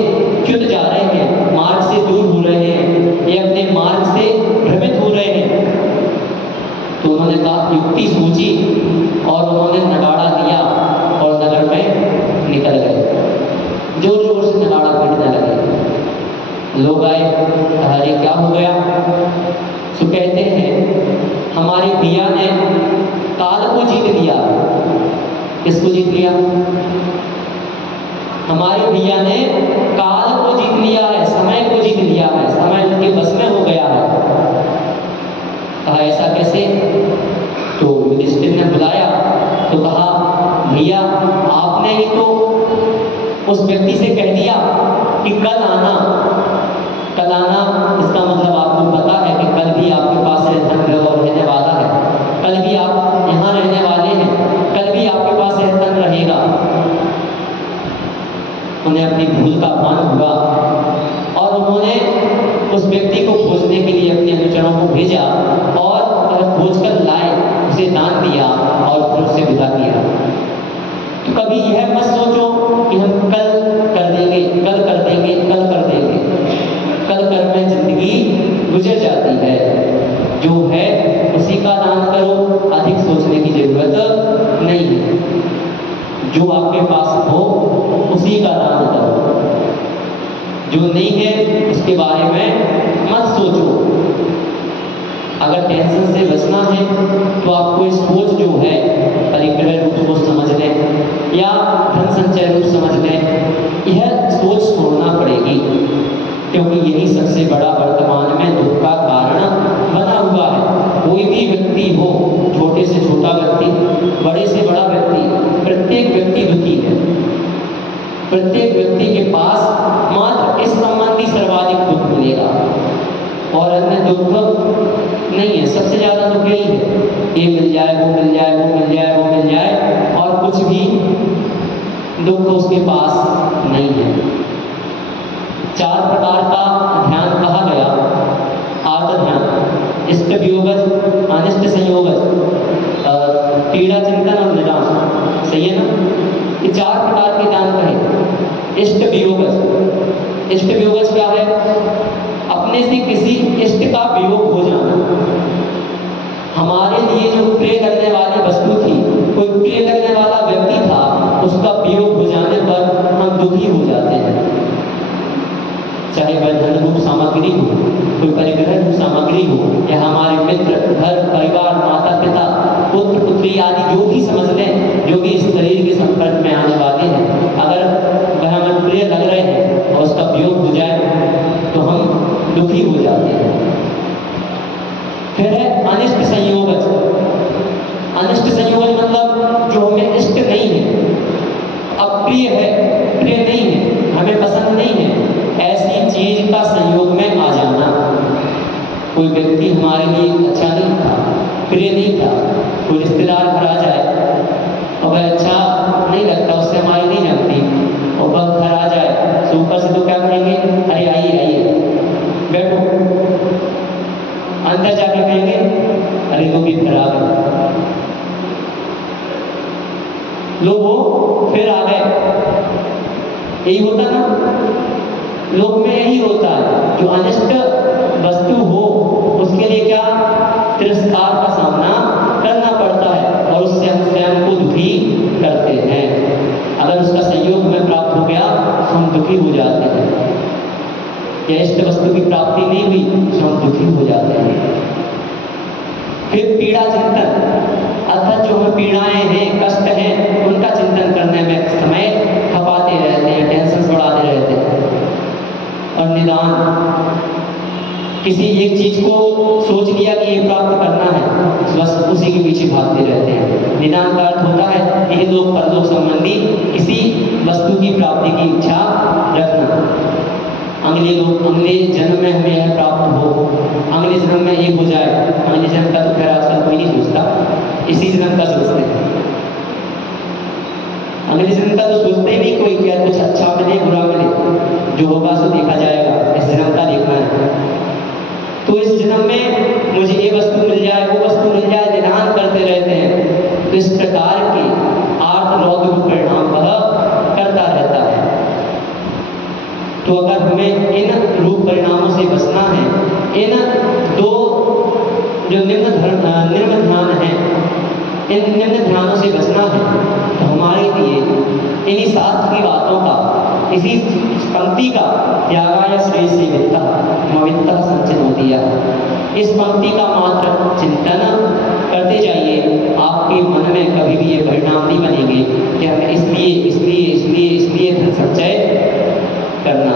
च्युत जा रहे हैं, मार्ग से दूर हो रहे हैं, ये अपने मार्ग से भ्रमित हो रहे हैं। तो उन्होंने कहा, युक्ति सोची और उन्होंने नगाड़ा दिया और नगर में निकल गए। जोर जोर से नगाड़ा पीटने लगे। लोग आए, अरे क्या हो गया। तो कहते हैं हमारे भैया ने काल को जीत लिया। किसको जीत लिया? हमारे भैया ने काल को जीत लिया है, समय को जीत लिया है, समय उनके बस में हो गया है। कहा ऐसा कैसे? तो युधिष्ठिर ने बुलाया तो कहा, भैया आपने ही तो उस व्यक्ति से कह दिया कि कल आना। कल आना इसका मतलब आपको पता है कि कल भी आपके पास धन और रहने वाला है, कल भी आप यहाँ रहने वाले हैं, कल भी आपके पास धन रहेगा। उन्हें अपनी भूल का भान हुआ और उन्होंने उस व्यक्ति को खोजने के लिए अपने अनुचरों को भेजा और वह खोज कर लाए, उसे दान दिया और फिर उससे विदा किया। तो कभी यह मत सोचो कि हम कल कर देंगे, कल कर देंगे, कल कर देंगे। कल कर में जिंदगी गुजर जाती है, जो है उसी का दान करो, अधिक सोचने की जरूरत नहीं है। जो आपके पास हो उसी का दान करो, जो नहीं है उसके बारे में मत सोचो। अगर टेंशन से बचना है तो आपको इस सोच जो है परिग्रह रूप को समझ लें या धन संचय रूप समझ लें, यह सोच छोड़ना पड़ेगी, क्योंकि यही सबसे बड़ा वर्तमान में दुख का कारण बना हुआ है। कोई भी व्यक्ति हो, छोटे से छोटा व्यक्ति, बड़े से बड़ा व्यक्ति, प्रत्येक व्यक्ति दुखी है। प्रत्येक व्यक्ति के पास मात्र इस संबंधी सर्वाधिक दुख मिलेगा और अन्य दुख नहीं है। सबसे ज्यादा दुख यही है, ये मिल जाए, वो मिल जाए, वो मिल जाए, वो मिल जाए, और कुछ भी दुख उसके पास नहीं है। 4 प्रकार का ध्यान कहा गया, आर्त ध्यान, इष्ट वियोगज, अनिष्ट संयोगज, पीड़ा चिंतन और निराश। सही है ना? ये 4 प्रकार के ध्यान कहे। इष्ट वियोगज, इष्ट वियोगज क्या है? अपने से किसी इष्ट का वियोग हो जाना। हमारे लिए जो प्रिय लगने वाली वस्तु थी, कोई प्रिय लगने वाला व्यक्ति था, उसका वियोग हो जाने पर हम दुखी हो जाते हैं। चाहे वह धन रूप सामग्री हो, कोई परिग्रह रूप सामग्री हो, या हमारे मित्र, घर परिवार, माता पिता, पुत्र पुत्री आदि जो भी समझ लें, जो भी इस शरीर के संपर्क में आने वाले हैं, अगर वह हमें प्रिय लग रहे हैं और उसका वियोग हो जाए तो हम दुखी हो जाते हैं। फिर है अनिष्ट संयोगज। अनिष्ट संयोगज प्रिय नहीं था। कोई रिश्तेदार घर आ जाए और वह अच्छा नहीं लगता, उससे हमारी नहीं जमती, और वह घर आ जाए तो ऊपर से तो क्या कहेंगे, अरे आइए आइए बैठो, अंदर जाके कहेंगे अरे वो भी फिर आ गए, लो वो फिर आ गए। यही होता ना, लोक में यही होता है। जो अनिष्ट वस्तु हो उसके लिए क्या तिरस्कार का सामना करना पड़ता है और उससे हम स्वयं को दुखी करते हैं। अगर उसका संयोग हमें प्राप्त हो गया तो हम दुखी हो जाते हैं, या इष्ट वस्तु की प्राप्ति नहीं हुई तो हम दुखी हो जाते हैं। फिर पीड़ा चिंतन, अर्थात जो हमें पीड़ाएं हैं, कष्ट हैं, उनका चिंतन करने में समय खपाते रहते हैं, टेंशन बढ़ाते रहते हैं। और निदान, किसी एक चीज को सोच लिया कि ये प्राप्त करना है, बस उसी के पीछे भागते रहते हैं। निदान का अर्थ होता है ये लोक परलोक संबंधी किसी वस्तु की प्राप्ति की इच्छा रखना। अगले जन्म में हमें यह प्राप्त हो, अगले जन्म में ये हो जाए। अगले जन्म का तो खैर आजकल कोई नहीं सोचता, इसी जन्म का सोचते हैं। अगले जन्म का तो सोचते ही नहीं कोई, क्या कुछ अच्छा मिले बुरा मिले, जो होगा सो देखा जाएगा, इस जन्म का देखना है। तो इस जन्म में मुझे ये वस्तु मिल जाए, वो वस्तु मिल जाए, निदान करते रहते हैं। तो इस प्रकार के आर्त लौकिक परिणाम वह करता रहता है। तो अगर हमें इन रूप परिणामों से बचना है, इन दो जो निम्न ध्यान है, इन निम्न ध्यानों से बचना है, तो हमारे लिए इन्हीं शास्त्र की बातों का, इसी पंक्ति का त्यागाय श्रेयसी वित्ता मवित्ता संचित होती है, इस पंक्ति का मात्र चिंतन करते जाइए। आपके मन में कभी भी ये परिणाम नहीं बनेंगे कि हमें इसलिए धन संचय करना।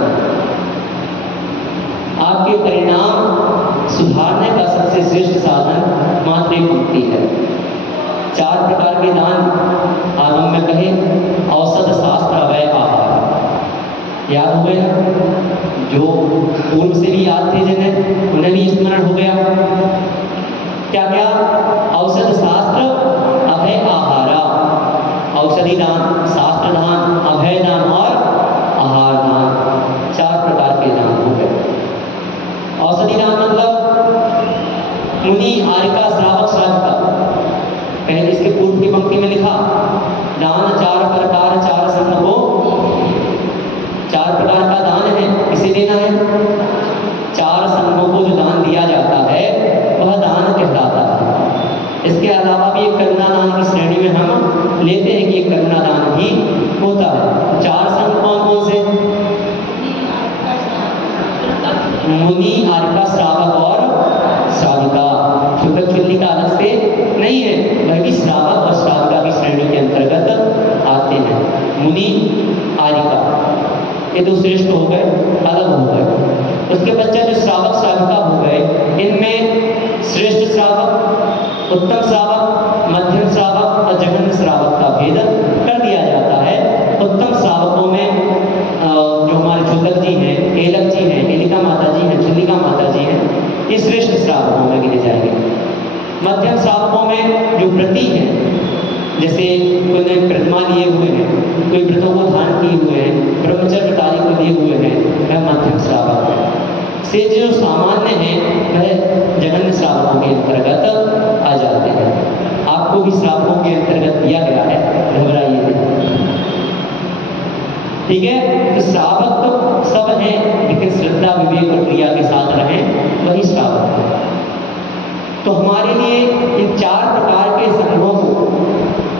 आपके परिणाम सुधारने का सबसे श्रेष्ठ साधन मात्र एक पंक्ति है। 4 प्रकार के दान आगम में कहे, औषध शास्त्र अवय आहार। याद हो गया, जो पूर्व से भी याद थे जिन्हें, उन्हें भी स्मरण हो गया। क्या क्या? औषध शास्त्र अभय आहारा, औषधि दान, शास्त्र दान, अभय दान और आहार दान, 4 प्रकार के दान हो गए। औषधि दान मतलब मुनि आर्यका श्रावक श्राविका, पहले इसके पूर्व की पंक्ति में लिखा दान 4 प्रकार 4 संघ को, 4 प्रकार का दान है, किसे देना है? 4 संघों को जो दान दिया जाता है वह दान कहलाता है। इसके अलावा भी एक करुणा दान की श्रेणी में हम लेते हैं कि एक करुणा दान भी होता है। 4 संघ कौन कौन से? मुनि आर्यका श्रावक और श्राविका। शुक्र चुल्ली का अलग से नहीं है, वह भी श्रावक और श्राविका की श्रेणी के अंतर्गत आते हैं। मुनि आर्यका ये तो श्रेष्ठ हो गए, अलग हो गए। उसके पश्चात जो श्रावक श्राविका हो गए, इनमें श्रेष्ठ श्रावक, उत्तम श्रावक, मध्यम श्रावक और जघन्य श्रावक का भेद कर दिया जाता है। उत्तम श्रावकों में जो हमारे चुल्लक जी हैं, केलक जी हैं, केलिका माता जी हैं, चुल्लिका माता जी हैं, ये श्रेष्ठ श्रावकों में गिने जाएंगे। मध्यम श्रावकों में जो व्रती हैं, जैसे कोई ने प्रतिमा लिए हुए हैं, कोई व्रतों को धारण किए हुए हैं, ब्रह्मचर्य कार्य को लिए हुए हैं, वह मध्यम श्रावक है। से जो सामान्य हैं वह जघन्य श्रावकों के अंतर्गत आ जाते हैं। आपको भी श्रावकों के अंतर्गत दिया गया है, घबराइए नहीं, ठीक है। तो श्रावक तो सब हैं, लेकिन श्रद्धा विवेक और क्रिया के साथ रहें वही श्रावक है। तो हमारे लिए इन 4 प्रकार के संघों को,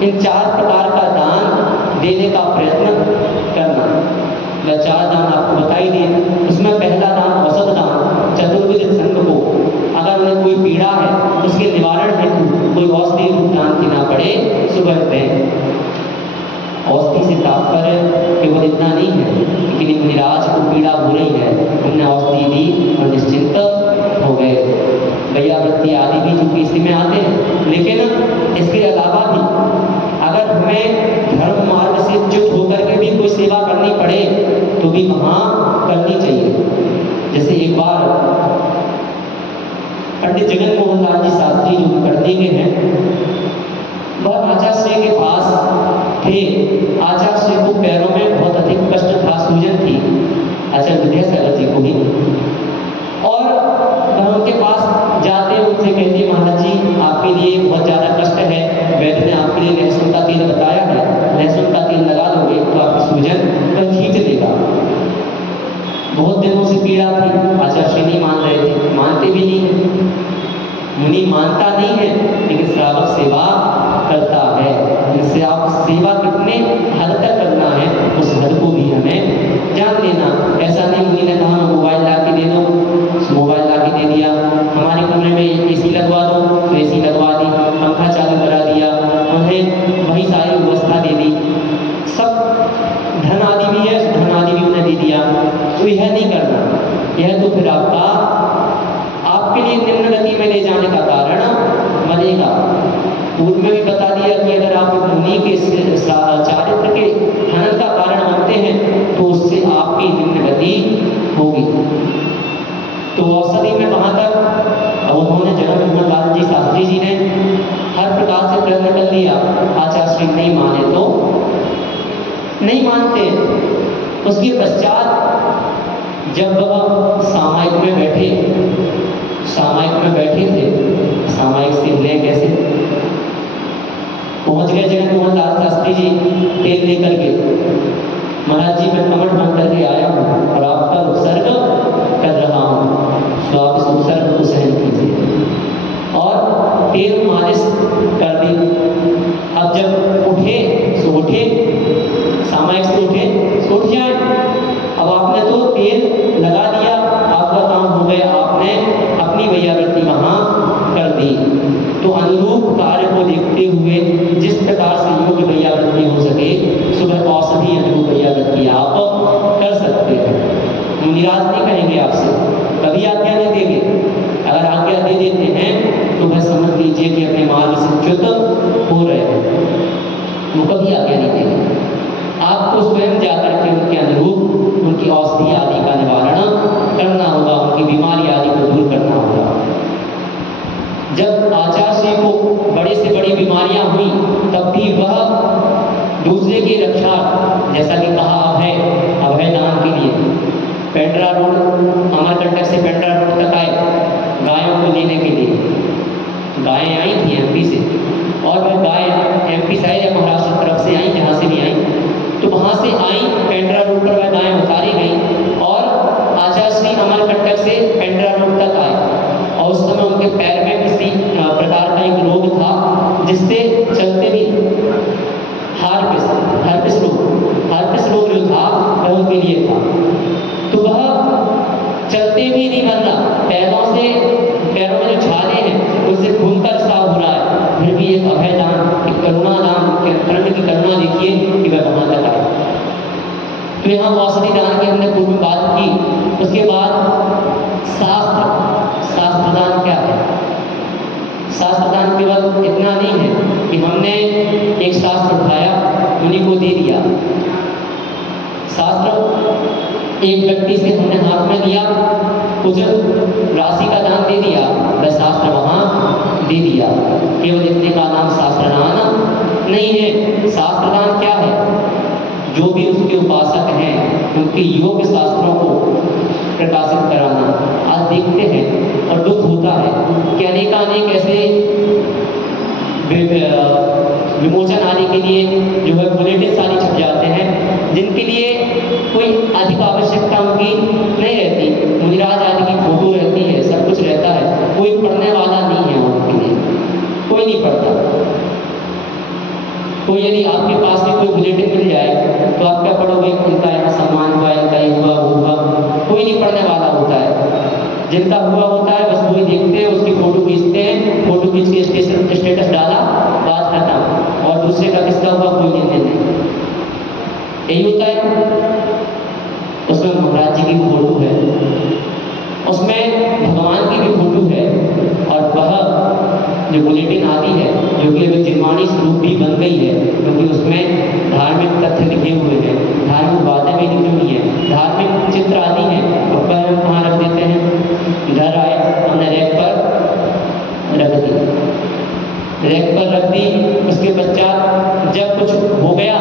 इन 4 प्रकार का दान देने का प्रयत्न करना। वह 4 दान आपको बताई दिए। उसमें पहला दान औषध दान, चतुर्विध संघ को अगर उन्हें कोई पीड़ा है उसके निवारण हेतु कोई औषधि रूप दान देना पड़े, सुबह दें। औषधि से तात्पर्य केवल इतना नहीं है कि मुनिराज को पीड़ा हो रही है, हमने औषधि दी और निश्चिंत हो गए। वैयावृत्ति आदि भी चूंकि इसी में आते हैं, लेकिन इसके अलावा भी अगर हमें धर्म मार्ग से च्युत होकर के भी कोई सेवा करनी पड़े तो भी वहाँ करनी चाहिए। जैसे एक बार पंडित जगन मोहन दास जी शास्त्री जो करने के हैं, वह आचार्य के पास थे। आचार्य को पैरों में बहुत अधिक कष्ट था, सूजन थी आचार्य विद्यासागर जी को भी, और वह उनके पास जाते उनसे कहते महाराज जी आपके लिए बहुत ज़्यादा कष्ट है, वैद्य ने आपके लिए लहसुन का तेल बताया है, लहसुन का तेल लगा लोगे तो आपकी सूजन वह खींच देगा। बहुत दिनों से पीड़ा थी, आचार्य नहीं मान रहे थे, मानते भी नहीं है, मुनि मानता नहीं है, लेकिन श्रावक सेवा करता है। इससे आप सेवा कितने हद तक करना है उस हद को भी हमें जान लेना। ऐसा नहीं मुनि ने कहा मोबाइल ला के दे दो, मोबाइल ला के दे दिया, हमारे कमरे में एसी लगवा दो तो एसी लगवा दी, पंखा चालू करा दिया, उन्हें वही सारी व्यवस्था दे दी, सब धन आदि भी है, धन आदि भी उन्हें दे दिया। तो यह नहीं करना, यह तो फिर आपके लिए निम्न गति में ले जाने का कारण बनेगा। पूर्व में भी बता दिया कि अगर आप मुनि के चारित्र के हनन का कारण बनते हैं तो उससे आपकी निम्न गति होगी। तो औषधि में कहाँ तक उन्होंने जगत लाल जी शास्त्री जी ने हर प्रकार से प्रयत्न कर लिया, आचार्य श्री नहीं माने तो नहीं मानते। उसके पश्चात जब वह सामायिक में बैठे थे, सामायिक से ले कैसे पहुंच गए जगत मोहन लाल शास्त्री जी तेल लेकर के, महाराज जी मैं कमर बन करके आया हूँ और आप पर उत्सर्ग कर रहा हूँ, तो आप इस उत्सर्ग को सहन कीजिए, और तेल मालिश कर दी। अब जब उठे सामायिक से उठ जाए, अब आपने तो तेल लगा दिया, आपका काम हो गया, आपने अपनी वैयावृत्ति वहां कर दी। तो अनुरूप कार्य को देखते हुए जिस प्रकार से योग्य वैयावृत्ति हो सके, सुबह औषधि अनुरूप वैयावृत्ति आप कर सकते हैं। मुनिराज नहीं कहेंगे आपसे, कभी आज्ञा नहीं देंगे, अगर आज्ञा दे देते हैं तो वह समझ लीजिए कि अपने मार्ग से च्युत हो रहे हैं, वो कभी आज्ञा नहीं देंगे। आपको स्वयं जाकर के उनके अनुरूप उनकी औषधि आदि का निवारण करना होगा, उनकी बीमारी आदि को दूर करना होगा। जब आचार्य को बड़े से बड़ी बीमारियां हुई तब भी वह दूसरे की रक्षा, जैसा कि कहा अभय दान के लिए पेंड्रा रोड, अमरकंटक से पेंड्रा रोड तक आए गायों को लेने के लिए। गायें आई थी एमपी से, और वह गाय एमपी शायद या महाराष्ट्र तरफ से आई, जहाँ से भी आई, तो वहाँ से आई, पेंड्रा रोड पर वह गायें उतारी गई और आचार्य श्री अमरकंटक से पेंड्रा रोड तक आए। और उस समय उनके पैर में किसी प्रकार का एक रोग था जिससे चलते भी, हार्पिस रोग जो था वह उनके लिए था, तो वह चलते भी नहीं बन रहा, पैरों में जो छाले हैं उनसे खून का रिसाव हो रहा है, फिर भी एक अभय दान, एक करुणा दान, कर्ण की करुणा देखिए कि वह वहां तक आए। तो यहाँ औषधि दान की हमने पूर्व में बात की। उसके बाद शास्त्र दान क्या है? शास्त्र दान केवल इतना नहीं है कि हमने एक शास्त्र उठाया उन्हीं को दे दिया। शास्त्र एक व्यक्ति से हमने हाथ में दिया, कुछ राशि का दान दे दिया, वह शास्त्र वहां दे दिया, केवल इतने का नाम शास्त्र दान नहीं है। शास्त्र दान क्या है? जो भी उसके उपासक हैं उनके योग शास्त्रों को प्रकाशित कराना। आज देखते हैं और दुख होता है कि अनेकानेक ऐसे विमोचन आदि के लिए जो है बुलेटिन सारी छप जाते हैं, जिनके लिए कोई अधिक आवश्यकता उनकी नहीं रहती, मुनिराज आदि की फोटो रहती है, सब कुछ रहता है, कोई पढ़ने वाला नहीं है उनके लिए, कोई नहीं पढ़ता। तो यदि आपके पास में कोई बुलेटिन मिल जाए तो आप क्या पढ़ोगे? इनका यहाँ सम्मान हुआ, इनका ये हुआ, वो हुआ, कोई नहीं पढ़ने वाला होता है। जिनका हुआ होता है बस वही देखते हैं, उसकी फोटो खींचते हैं, फोटो खींच के स्टेटस डाला, बात खत्म, और दूसरे का किसका हुआ कोई लेने नहीं। यही होता है। उसमें महाराज जी की फोटो है, उसमें भगवान की भी फोटो है, और वह जो बुलेटिन आदि है जो कि अभी जिनवाणी स्वरूप भी बन गई है, क्योंकि उसमें धार्मिक तथ्य लिखे हुए हैं, धार्मिक बातें भी लिखी हुई हैं, धार्मिक चित्र आदि हैं। अब हम कहाँ रख देते हैं? घर आए हमने रैक पर रख रैक पर रख दी। उसके पश्चात जब कुछ हो गया,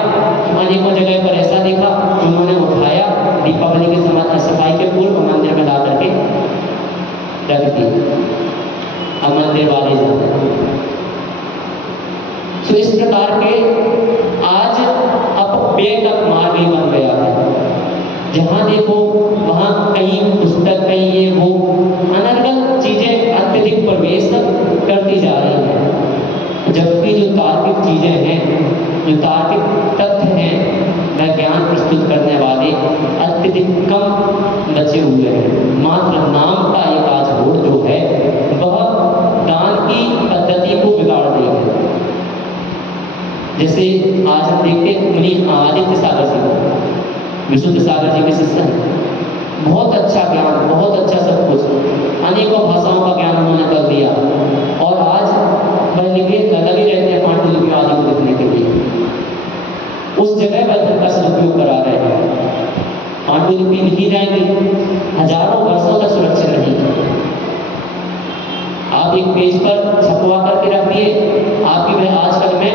अनेकों जगह पर ऐसा देखा, उन्होंने उठाया, दीपावली के समय सफाई के पूर्व मंदिर में ला करके रख दी। अब मंदिर वाले जाते। तो इस प्रकार के आज अपव्यय का मार्ग ही बन गया है। जहाँ देखो वहाँ कहीं पुस्तक, कहीं ये वो अनर्गल चीजें अत्यधिक प्रवेश करती जा रही हैं, जबकि जो तार्किक चीजें हैं, जो तार्किक तथ्य हैं, वह ज्ञान प्रस्तुत करने वाले अत्यधिक कम बचे हुए हैं। मात्र नाम का एक आज होड़ जो है वह दान की पद्धति को बिगाड़ देगी। जैसे आज हम देखते हैं मुनि आदित्य सागर जी, विशुद्ध सागर जी के शिष्य हैं, बहुत अच्छा ज्ञान, बहुत अच्छा सब कुछ, अनेकों भाषाओं का ज्ञान उन्होंने कर दिया, और आज वह लगे रहते हैं पांडुलिपि आदि को लिखने के लिए। उस जगह वह धन का सदुपयोग करा रहे हैं। पांडुलिपि लिखी जाएंगी, हजारों वर्षों तक सुरक्षित रहेगी। आप एक पेज पर छपवा करके रख दिए, आपकी वह आजकल में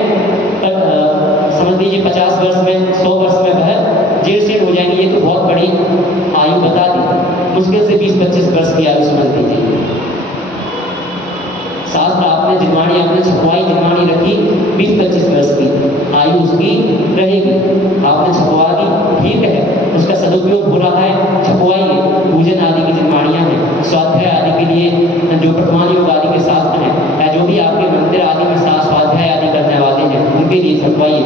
समझ लीजिए 50 वर्ष में, 100 वर्ष में वह जेल सेट हो जाएंगी। ये तो बहुत बड़ी आयु बता दी, मुश्किल से 20-25 वर्ष की आयु समझ लीजिए। शास्त्र आपने जिनवाणी आपने छपवाई, जिनवाणी रखी 20-25 वर्ष की आयु उसकी रहेगी। आपने छपवा दी, ठीक है, उसका सदुपयोग हो रहा है, छपवाइए। पूजन आदि की जिनवाणियाँ हैं, स्वाध्याय आदि के लिए जो प्रथमान योग आदि के शास्त्र हैं, या जो भी आपके मंदिर आदि में स्वाध्याय आदि करने वाले हैं, उनके लिए छपवाइए।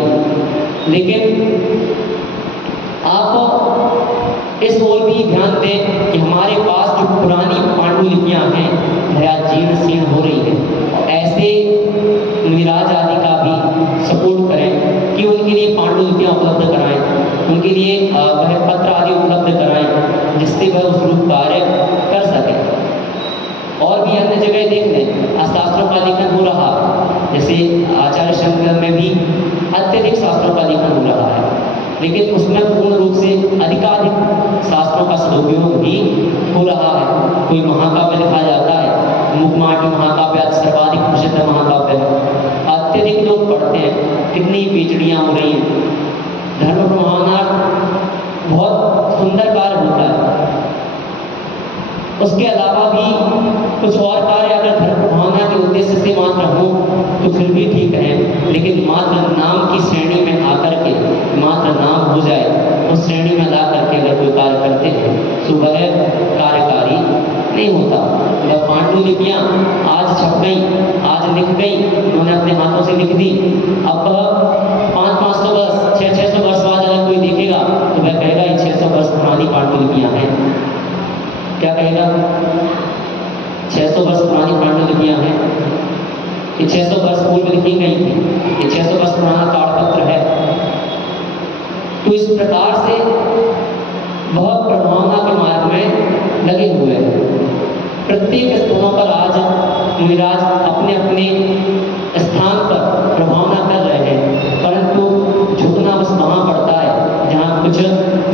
लेकिन आप इस ओर भी ध्यान दें कि हमारे पास जो पुरानी पांडुलिपियाँ हैं वह जीर्ण शीर्ण हो रही है। ऐसे मुनिराज आदि का भी सपोर्ट करें कि उनके लिए पांडुलिपियाँ उपलब्ध कराएं, उनके लिए वह पत्र आदि उपलब्ध कराएं, जिससे वह उस रूप कार्य कर सकें। और भी अन्य जगह देख लें, शास्त्रों का लेखन हो रहा है, जैसे आचार्य शंकर में भी अत्यधिक शास्त्रों का लेखन हो रहा है, लेकिन उसमें पूर्ण रूप से अधिकाधिक शास्त्रों का सदुपयोग भी हो रहा है। कोई महाकाव्य लिखा जाता है, मुखमाटी महाकाव्य सर्वाधिक प्रसिद्ध महाकाव्य है, अत्यधिक लोग पढ़ते हैं, कितनी पीचड़ियाँ हो रही हैं। धर्म प्रमाणार्थ बहुत सुंदर कार्य होता है। उसके अलावा भी कुछ और कार्य अगर धर्म प्रभावना के उद्देश्य से मात्र हो तो फिर भी ठीक है, लेकिन मात्र नाम की श्रेणी में आकर के, मात्र नाम हो जाए उस श्रेणी में ला करके अगर कोई कार्य करते हैं तो वह कार्यकारी नहीं होता। जब पांडुलिपियाँ आज छप गई, आज लिख गई, उन्होंने अपने हाथों से लिख दी, अब 500-500 वर्ष, 600-600 वर्ष बाद अगर कोई देखेगा तो वह कहेगा ये 600 वर्ष पुरानी पांडुलिपियाँ हैं। क्या कहेगा? 600 वर्ष पुरानी पांडुलिपियाँ हैं, ये 600 वर्ष पूर्व लिखी गई थी, ये 600 वर्ष पुराना ताड़पत्र है। तो इस प्रकार से वह प्रभावना के मार्ग में लगे हुए हैं। प्रत्येक स्थानों पर आज मुनिराज अपने अपने स्थान पर प्रभावना कर रहे हैं, परंतु झुकना बस वहाँ पड़ता है जहाँ कुछ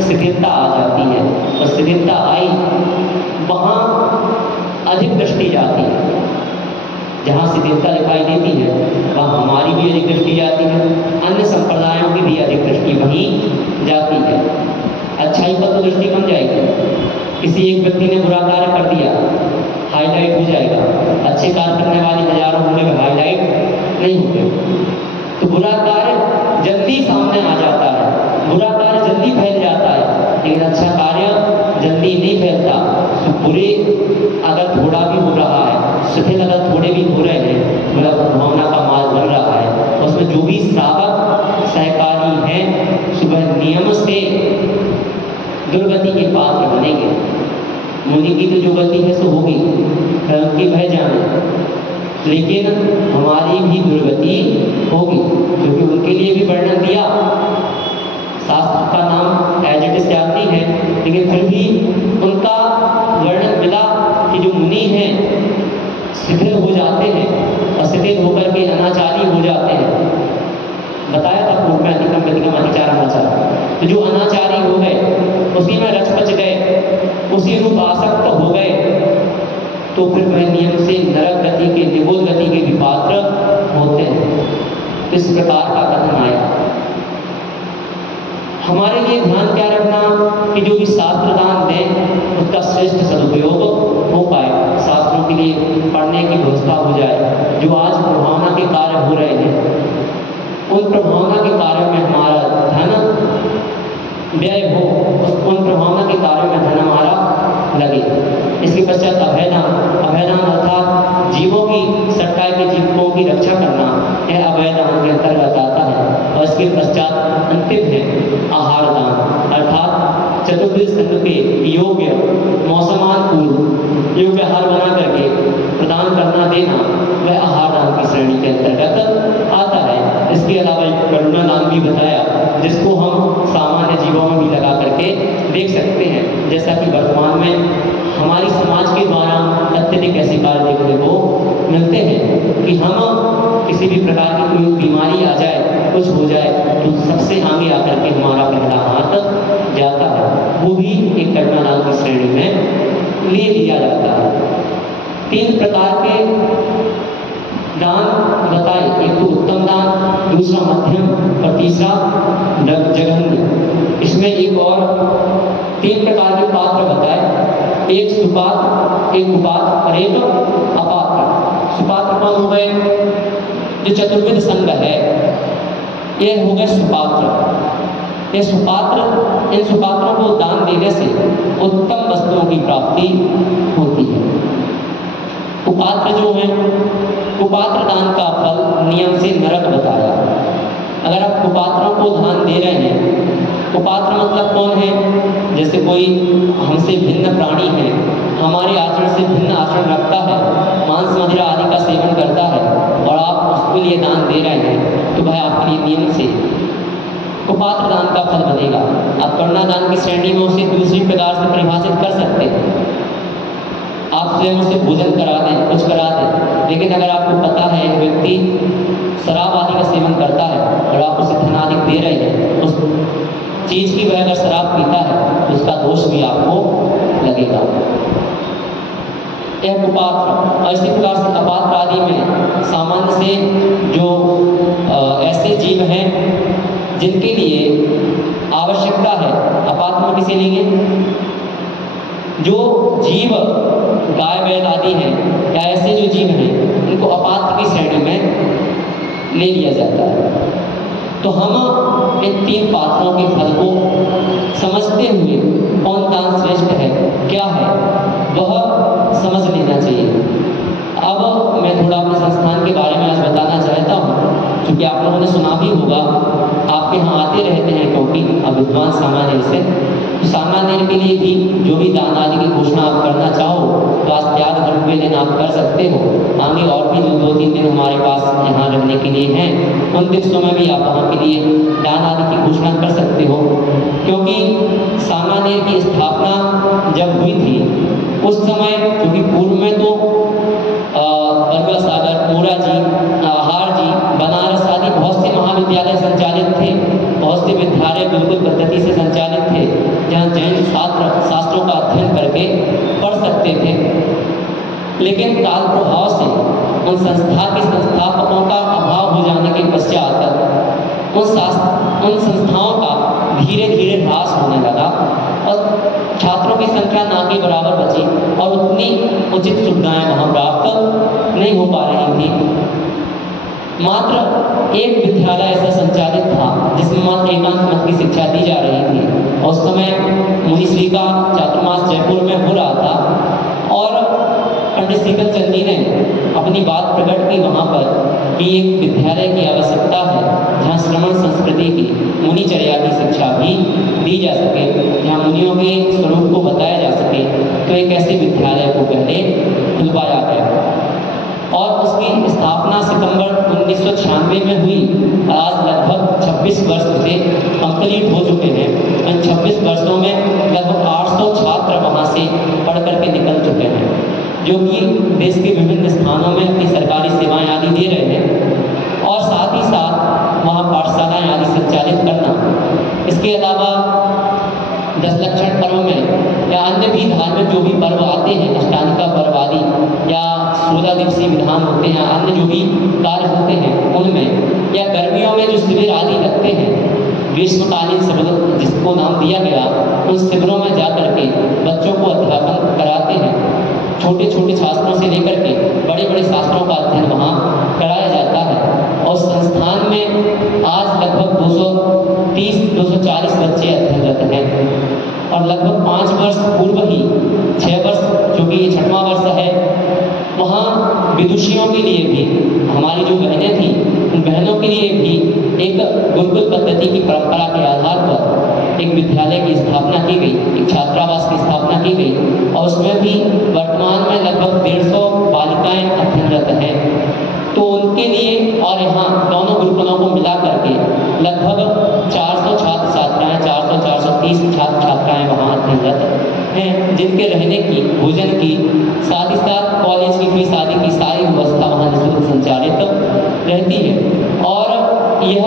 शिथिलता आ जाती है, और शिथिलता आई वहाँ अधिक दृष्टि जाती है। जहाँ शिथिलता दिखाई देती है वहाँ हमारी भी अधिक दृष्टि जाती है, अन्य संप्रदायों की भी अधिक दृष्टि वहीं जाती है। अच्छाई पर तो दृष्टि कम जाएगी। किसी एक व्यक्ति ने बुरा कार्य कर दिया, हाईलाइट हो जाएगा। अच्छे कार्य करने वाले हजारों होंगे, हाईलाइट नहीं होंगे। तो बुरा कार्य जल्दी सामने आ जाता है, बुरा कार्य जल्दी फैल जाता है, लेकिन अच्छा कार्य जल्दी नहीं फैलता। तो बुरे अगर थोड़ा भी हो रहा है, शिथिल अगर थोड़े भी हो रहे हैं, मतलब भावना का मार्ग बन रहा है, उसमें जो भी श्रावक सहकारी हैं सुबह नियम से दुर्गति के पात्र बनेंगे। मुनि की तो जो गति है सो होगी, उनकी वह जाने, लेकिन हमारी भी दुर्गति होगी, क्योंकि उनके लिए भी वर्णन दिया। शास्त्र का नाम एज इट इज याद नहीं है, लेकिन फिर भी उनका वर्णन मिला कि जो मुनि हैं शिथिल हो जाते हैं, और शिथिल होकर के अनाचारी हो जाते हैं। बताया था पूर्व में, अधिकम व्यतिकम अतिचार अनाचार। तो जो अनाचारी हो गए, उसी में रच पच गए, उसी रूप आसक्त हो गए, तो फिर वह नियम से नरक गति के, निबोध गति के भी पात्र होते हैं। इस प्रकार का कथन आया। हमारे लिए ध्यान क्या रखना कि जो भी शास्त्र दान दें उसका श्रेष्ठ सदुपयोग हो पाए, शास्त्रों के लिए पढ़ने की व्यवस्था हो जाए। जो आज प्रभावना के कार्य हो रहे हैं उन प्रभावना के कार्यों में हमारा धन व्यय हो, उन प्रभावना के कार्यों में धन हमारा लगे। इसके पश्चात अभयदान, अभयदान अर्थात जीवों की, सट्टाई के जीवों की रक्षा करना, यह अभयदान के अंतर्गत आता है। और इसके पश्चात अंतिम है आहार दान, अर्थात चतुर्विध संघ के योग्य मौसमानुकूल योग्य आहार बना करके प्रदान करना देना, वह आहार दान की श्रेणी के अंतर्गत आता है। इसके अलावा एक करुणा दान भी बताया, जिसको हम सामान्य जीवों में भी लगा करके देख सकते हैं। जैसा कि वर्तमान में हमारी समाज के द्वारा अत्यधिक ऐसे कार्य देखने को मिलते हैं कि हम किसी भी प्रकार की कोई बीमारी आ जाए, कुछ हो जाए, तो सबसे आगे आकर के हमारा पहला हाथ जाता है। वो भी एक करुणा दान की श्रेणी में ले लिया जाता है। 3 प्रकार के दान बताए, एक तो उत्तम दान, दूसरा मध्यम और तीसरा जघन्य। इसमें एक और 3 प्रकार के पात्र बताए, एक सुपात्र, एक कुपात्र और एक अपात्र। सुपात्र कौन हो गए? जो चतुर्विध संघ है, यह हो गए सुपात्र। ये सुपात्र, इन सुपात्रों को दान देने से उत्तम वस्तुओं की प्राप्ति होती है। कुपात्र जो है, कुपात्र दान का फल नियम से नरक बताया। अगर आप कुपात्रों को दान दे रहे हैं, कुपात्र मतलब कौन है? जैसे कोई हमसे भिन्न प्राणी है, हमारे आचरण से भिन्न आचरण रखता है, मांस मदिरा आदि का सेवन करता है, और आप उसके लिए दान दे रहे हैं, तो भाई आपके लिए नियम से कुपात्र दान का फल बनेगा। आप करुणा दान की श्रेणी में उसे दूसरी प्रकार से परिभाषित कर सकते हैं। आप स्वयं उसे भोजन करा दें, कुछ करा दें, लेकिन अगर आपको पता है एक व्यक्ति शराब आदि का सेवन करता है और आप उसे धन आदि दे रहे हैं, उस चीज की वह अगर शराब पीता है तो उसका दोष भी आपको लगेगा। यह कुपात्र। और इसी प्रकार से अपात्र आदि में सामान्य से जो ऐसे जीव हैं जिनके लिए आवश्यकता है, अपात्र में किसे लेंगे? जो जीव गाय बैल आदि हैं या ऐसे जो जीव हैं, इनको अपात्र की श्रेणी में ले लिया जाता है। तो हम इन 3 पात्रों के फल को समझते हुए कौन दान श्रेष्ठ है, क्या है, वह समझ लेना चाहिए। अब मैं थोड़ा अपने संस्थान के बारे में आज बताना चाहता हूँ, क्योंकि आप लोगों ने सुना भी होगा, आपके यहाँ आते रहते हैं, क्योंकि अब विद्वान सामान्य से, तो सामान्य के लिए भी जो भी दान आदि की घोषणा आप करना चाहो तो आज त्याग धर्म के दिन आप कर सकते हो। आगे और भी जो 2-3 दिन हमारे पास यहाँ रहने के लिए हैं, उन दिवसों में भी आप वहाँ के लिए दान आदि की घोषणा कर सकते हो। क्योंकि सामान्य की स्थापना जब हुई थी उस समय, क्योंकि पूर्व में तो बरगल सागर, पूरा जी, आहार जी, बनारस आदि बहुत से महाविद्यालय संचालित थे, बहुत से विद्यालय बिल्कुल पद्धति से संचालित थे, जहाँ जैन शास्त्रों का अध्ययन करके पढ़ सकते थे। लेकिन काल प्रभाव से उन संस्था के संस्थापकों का अभाव हो जाने के पश्चात उन संस्थाओं का धीरे धीरे ह्रास होने लगा और छात्रों की संख्या ना के बराबर बची और उतनी उचित सुविधाएं वहाँ प्राप्त नहीं हो पा रही थी। मात्र एक विद्यालय ऐसा संचालित था जिसमें मात्र एकांत मत की शिक्षा दी जा रही थी। उस समय मुनिश्री का चातुर्मास जयपुर में हो रहा था और पंडित सीकल चंद जी ने अपनी बात प्रकट की वहाँ पर कि एक विद्यालय की आवश्यकता है जहाँ श्रवण संस्कृति की, मुनिचर्या की शिक्षा भी दी जा सके, जहाँ मुनियों के स्वरूप को बताया जा सके। तो एक ऐसे विद्यालय को पहले खुलवाया गया और उसकी स्थापना सितंबर 1996 में हुई। आज लगभग 26 वर्ष से कंप्लीट हो चुके हैं। इन 26 वर्षों में लगभग 800 छात्र वहाँ से पढ़ करके निकल चुके हैं, जो कि देश के विभिन्न स्थानों में अपनी सरकारी सेवाएं आदि दे रहे हैं और साथ ही साथ वहाँ पाठशालाएं आदि संचालित करना। इसके अलावा 10 लक्षण पर्व में या अन्य भी धार्मिक धार्मिक जो भी पर्व आते हैं, अष्टांगिका पर्व आदि या 16 दिवसीय विधान होते हैं, अन्य जो भी कार्य होते हैं उनमें, या गर्मियों में जो शिविर आदि लगते हैं, ग्रीष्मकालीन शिविर जिसको नाम दिया गया, उन शिविरों में जा करके बच्चों को अध्यापन कराते हैं। छोटे छोटे शास्त्रों से लेकर के बड़े बड़े शास्त्रों का अध्ययन वहाँ कराया जाता है। और संस्थान में आज लगभग 230-240 बच्चे अध्ययनरत हैं। और लगभग 5 वर्ष पूर्व ही 6 वर्ष, चूँकि ये 6वां वर्ष है, वहाँ विदुषियों के लिए भी, हमारी जो बहनें थीं उन बहनों के लिए भी एक गुरुकुल पद्धति की परंपरा के आधार पर एक विद्यालय की स्थापना की गई, एक छात्रावास की स्थापना की गई। और उसमें भी वर्तमान में लगभग 150 बालिकाएं अध्ययनरत हैं। तो उनके लिए और यहाँ दोनों गुरुकुलों को मिला करके लगभग 400 छात्र छात्राएँ, 430 छात्र छात्राएँ वहाँ अध्ययनरत हैं, जिनके रहने की, भोजन की, साथ ही साथ कॉलेज की फीस आदि की सारी व्यवस्था वहाँ निःशुल्क संचालित रहती है। और यह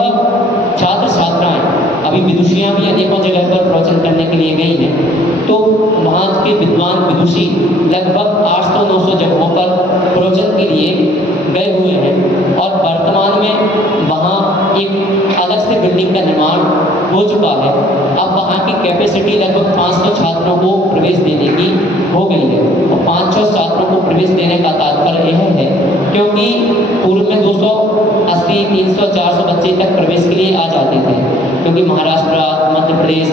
छात्र छात्राएँ अभी विदुषियाँ भी अनेकों जगह पर प्रवचन करने के लिए गई हैं। तो वहाँ के विद्वान विदुषी लगभग 800-900 जगहों पर प्रवचन के लिए गए हुए हैं। और वर्तमान में वहाँ एक अलग से बिल्डिंग का निर्माण हो चुका है। अब वहाँ की कैपेसिटी लगभग 500 छात्रों को प्रवेश देने की हो गई है। और 500 छात्रों को प्रवेश देने का तात्पर्य यह है क्योंकि पूर्व में 280, 300, 400 बच्चे तक प्रवेश के लिए आ जाते थे, क्योंकि महाराष्ट्र, मध्य प्रदेश,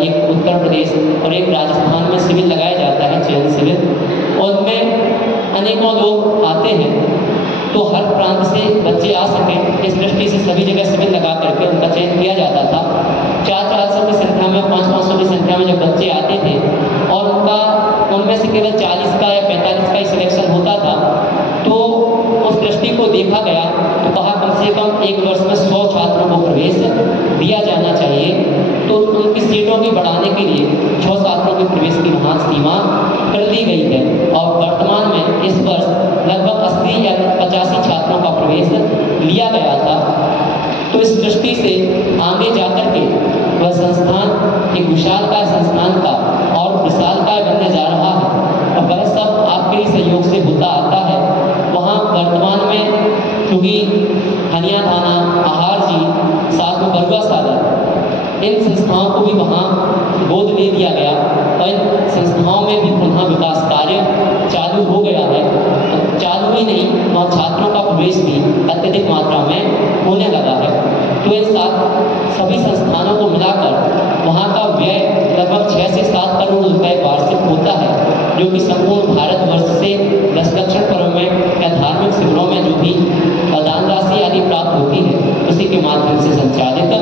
एक उत्तर प्रदेश और एक राजस्थान में शिविर लगाया जाता है, चयन शिविर। उनमें अनेकों लोग आते हैं, तो हर प्रांत से बच्चे आ सकें इस दृष्टि से सभी जगह शिविर लगा करके उनका चयन किया जाता था। 400 की संख्या में, 500 की संख्या में जब बच्चे आते थे और उनमें से केवल 40 का या 45 का ही सिलेक्शन होता था, तो उस दृष्टि को देखा गया तो कहा कम से कम एक वर्ष में 100 छात्रों को प्रवेश दिया जाना चाहिए। तो उनकी सीटों की बढ़ाने के लिए 6 छात्रों के प्रवेश की वहाँ सीमा कर दी गई है। और वर्तमान में इस वर्ष लगभग 80 या 85 छात्रों का प्रवेश लिया गया था। तो इस दृष्टि से आगे जाकर के वह संस्थान एक विशालकाय संस्थान का और विशालकाय बनने जा रहा है। और वह सब आपके ही सहयोग से होता आता है। वहाँ वर्तमान में चूँकि हनिया थाना, आहार जी, साथ में बरुआ सागर, इन संस्थाओं को भी वहाँ गोद ले दिया गया और इन संस्थाओं में भी पुनः विकास कार्य चालू हो गया है। चालू ही नहीं, वहाँ छात्रों का प्रवेश भी अत्यधिक मात्रा में होने लगा है। तो इन सभी संस्थानों को मिलाकर वहाँ का व्यय लगभग 6 से 7 करोड़ रुपए वार्षिक होता है, जो कि संपूर्ण भारतवर्ष से दशलक्षण पर्व में या धार्मिक शिविरों में जो भी दान राशि आदि प्राप्त होती है उसी के माध्यम से संचालित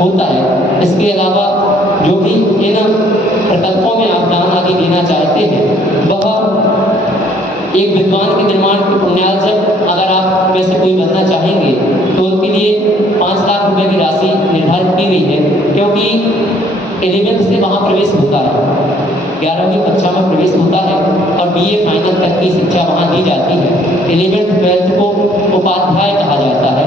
होता है। इसके अलावा जो भी इन प्रकल्पों में आप दान आदि देना चाहते हैं, वह एक विद्वान के निर्माण के पुण्यार्जन अगर आप वैसे कोई बनना चाहेंगे तो उनके लिए 5 लाख रुपए की राशि निर्धारित की गई है, क्योंकि 11th से वहाँ प्रवेश होता है, 11वीं कक्षा में प्रवेश होता है और BA फाइनल तक की शिक्षा वहाँ दी जाती है। 11th 12th को उपाध्याय कहा जाता है।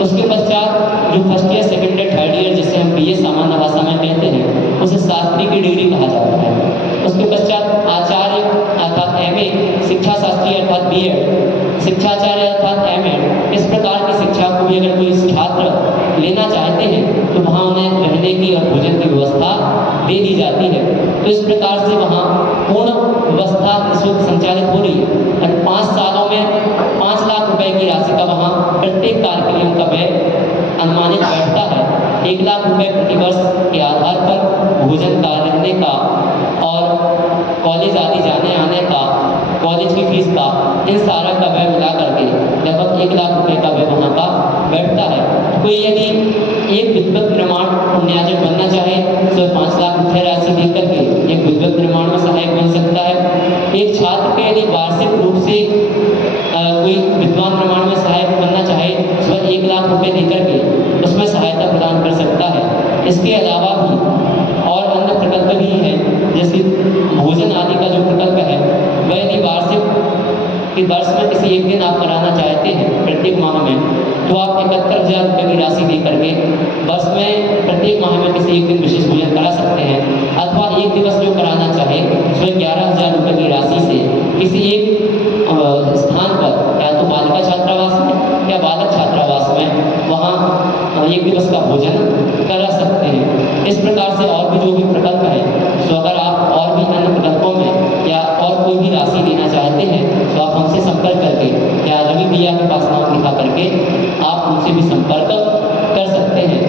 उसके पश्चात जो first year, second year, third year, जिसे हम BA सामान्य भाषा में कहते हैं, उसे शास्त्री की डिग्री कहा जाता है। उसके पश्चात आचार्य अर्थात MA, शिक्षा शास्त्री अर्थात BEd, शिक्षाचार्य अर्थात M.Ed। इस प्रकार की शिक्षा को भी अगर कोई छात्र लेना चाहते हैं तो वहाँ उन्हें रहने की और भोजन की व्यवस्था दे दी जाती है। तो इस प्रकार से वहाँ पूर्ण व्यवस्था निःशुल्क संचालित हो रही है। और 5 सालों में 5 लाख रुपए की राशि का वहाँ प्रत्येक कार्य के लिए उनका व्यय अनुमानित बैठता है। 1 लाख रुपए प्रति वर्ष के आधार पर भोजन का, रहने का और कॉलेज आदि जाने आने का, कॉलेज की फीस का, इन सारा का व्यय मिला करके लगभग 1 लाख रुपए का व्यय वहाँ का बैठता है। कोई यदि एक विद्वत निर्माण पुण्यार्जन बनना चाहे तो 5 लाख रुपए राशि दे करके एक विद्वत निर्माण में सहायक बन सकता है। एक छात्र के यदि वार्षिक रूप से कोई विद्वान निर्माण में सहायक बनना चाहे तो 1 लाख रुपए दे करके उसमें सहायता प्रदान कर सकता है। इसके अलावा भी और अन्य प्रकल्प भी हैं, जैसे भोजन आदि का जो प्रकल्प है वह यदि वार्षिक कि वर्ष में किसी एक दिन आप कराना चाहते हैं प्रत्येक माह में, तो आप 71,000 रुपये की राशि दे करके वर्ष में प्रत्येक माह में किसी एक दिन विशेष भोजन करा सकते हैं। अथवा एक दिवस जो कराना चाहे उसमें 11,000 रुपये की राशि से किसी एक स्थान पर, या तो बालिका छात्रावास में या बालक छात्रावास में, वहाँ एक दिवस का भोजन करा सकते हैं। इस प्रकार से और भी जो भी प्रकल्प है, तो अगर आप और भी अन्य प्रकल्पों में या और कोई भी राशि देना चाहते हैं तो आप हमसे संपर्क करके या रवि भैया के पास नाम लिखा करके आप उनसे भी संपर्क कर सकते हैं।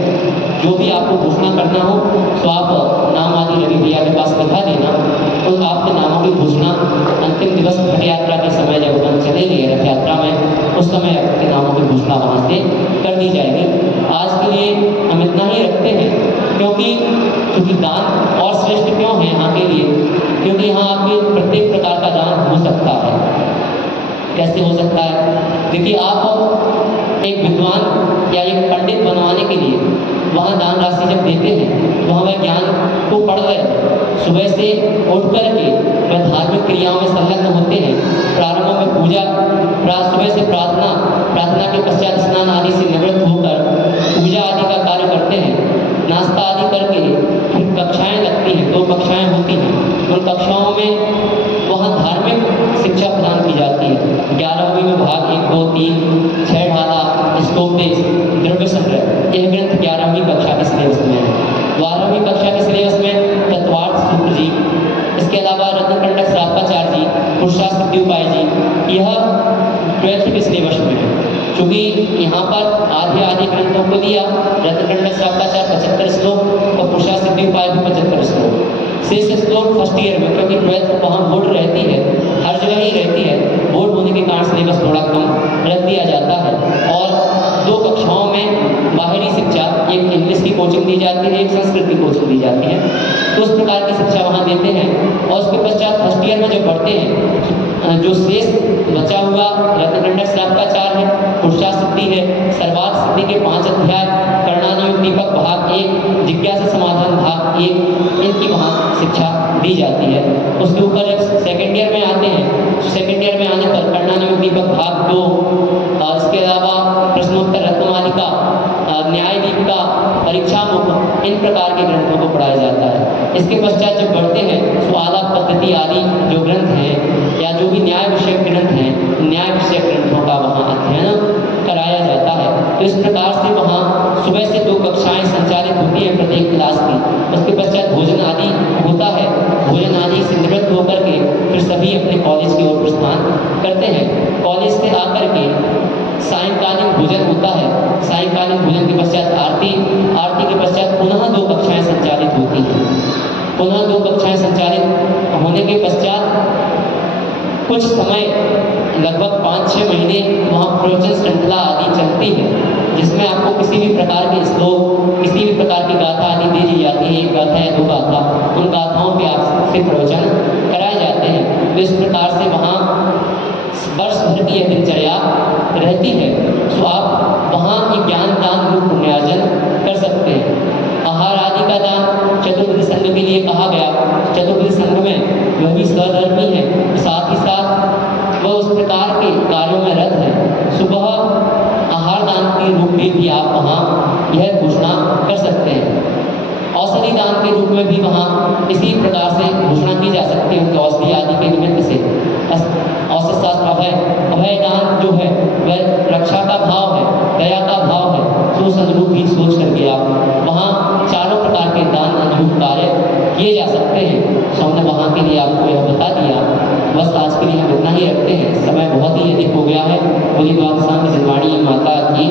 जो भी आपको घोषणा करना हो तो आप नाम आदि रवि भैया के पास लिखा देना, तो आपके नामों की घोषणा अंतिम दिवस रथ यात्रा के समय जब हम चलेंगे रथ यात्रा में, उस समय आपके नामों की घोषणा वहाँ से कर दी जाएगी। आज के लिए हम इतना ही रखते हैं, क्योंकि दान और श्रेष्ठ क्यों है यहाँ के लिए, क्योंकि यहाँ आपके प्रत्येक प्रकार का दान हो सकता है। कैसे हो सकता है? देखिए, आप एक विद्वान या एक पंडित बनवाने के लिए वहाँ दान राशि जब देते हैं तो हमें ज्ञान को पढ़ रहे, सुबह से उठ करके वह धार्मिक क्रियाओं में संलग्न होते हैं। प्रारंभ में पूजा, सुबह से प्रार्थना के पश्चात स्नान आदि से निवृत्त होकर पूजा आदि का कार्य करते हैं। नाश्ता आदि करके फिर कक्षाएं लगती हैं, 2 कक्षाएं होती हैं। उन कक्षाओं में वहाँ धार्मिक शिक्षा प्रदान की जाती है। 11वीं में भाग 1, 2, 3, 6 ढाला, स्तोपदेश, द्रव्य संग्रह, यह ग्रंथ 11वीं कक्षा के सिलेबस में है। 12वीं कक्षा के सिलेबस में तत्वार्थ सूत्र जी, इसके अलावा रत्नकंडक श्रापाचार्य जी, पुरुषार्थ सिद्धि उपाय जी, यह 12th के सिलेबस में है। क्योंकि यहाँ पर आधे ग्रंथों को दिया, रत्नकंडक श्रापाचार्य 75 श्लोक और पुरुषार्थ सिद्धि उपाय भी 75 श्लोक। शेष श्लोक फर्स्ट ईयर में, क्योंकि 12th वहाँ बोर्ड रहती है, हर जगह ही रहती है, बोर्ड होने के कारण सिलेबस थोड़ा कम रख दिया जाता है। और 2 कक्षाओं में बाहरी शिक्षा, एक इंग्लिश की कोचिंग दी जाती है, एक संस्कृत की कोचिंग दी जाती है, तो उस प्रकार की शिक्षा वहाँ देते हैं। और उसके पश्चात फर्स्ट ईयर में जब पढ़ते हैं, जो शेष बचा हुआ रत्नकंडक श्रापाचार्य है, पुरुषार्थ सिद्धि है, सर्वार्थ सिद्धि के 5 अध्याय, कर्णानुयोग दीपक भाग 1, जिज्ञासा समाधान भाग 1, इनकी वहाँ शिक्षा दी जाती है। उसके ऊपर जब सेकेंड ईयर में आते हैं, तो सेकेंड ईयर में आने पर कर्णानुयोग दीपक भाग 2, इसके अलावा प्रश्नोत्तर रत्नमालिका, न्याय दीपिका, परीक्षा मुख, इन प्रकार के ग्रंथों को पढ़ाया जाता है। इसके पश्चात जब बढ़ते हैं तो आलाप पद्धति आदि जो ग्रंथ हैं या जो भी न्याय विषयक ग्रंथ हैं, न्याय विषयक ग्रंथों का वहाँ अध्ययन कराया जाता है। तो इस प्रकार से वहाँ सुबह से 2 कक्षाएं संचालित होती हैं प्रत्येक क्लास की। उसके पश्चात भोजन आदि होता है। भोजन आदि से निवृत्त होकर के फिर सभी अपने कॉलेज की ओर प्रस्थान करते हैं। कॉलेज से आकर के सायंकालीन भोजन होता है। सायंकालीन भोजन के पश्चात आरती के पश्चात पुनः 2 कक्षाएं संचालित होती हैं। पुनः 2 कक्षाएं संचालित होने के पश्चात कुछ समय लगभग 5-6 महीने वहाँ प्रवचन श्रृंखला आदि चलती है, जिसमें आपको किसी भी प्रकार के श्लोक, किसी भी प्रकार की गाथा आदि दे दी जाती है, 1 गाथा या 2 गाथा, उन गाथाओं पे आपसे प्रवचन कराए जाते हैं। तो इस प्रकार से वहाँ वर्ष भर की यह दिनचर्या रहती है। तो आप वहाँ एक ज्ञान दान रूप पुण्यार्जन कर सकते हैं। आहार आदि का दान चतुर्विध संघ के लिए कहा गया। चतुर्विध संघ में वह भी स्वधर्मी है, साथ ही साथ वह उस प्रकार के कार्यों में रत है। सुबह आहार दान के रूप में भी आप वहाँ यह घोषणा कर सकते हैं। औषधि दान के रूप में भी वहाँ इसी प्रकार से घोषणा की जा सकती है। उनके औषधि आदि के निमित्त से औषध शास्त्र अभय दान जो है वह रक्षा का भाव है, दया का भाव है। तो उस अनुरूप भी सोच करके आप वहाँ चारों प्रकार के दान अनुरूप कार्य किए जा सकते हैं। तो हमने वहाँ के लिए आपको यह बता दिया। बस आज के लिए हम इतना ही रखते हैं, समय बहुत ही अधिक हो गया है। बोली द्वादशांग जिनवाणी माता की।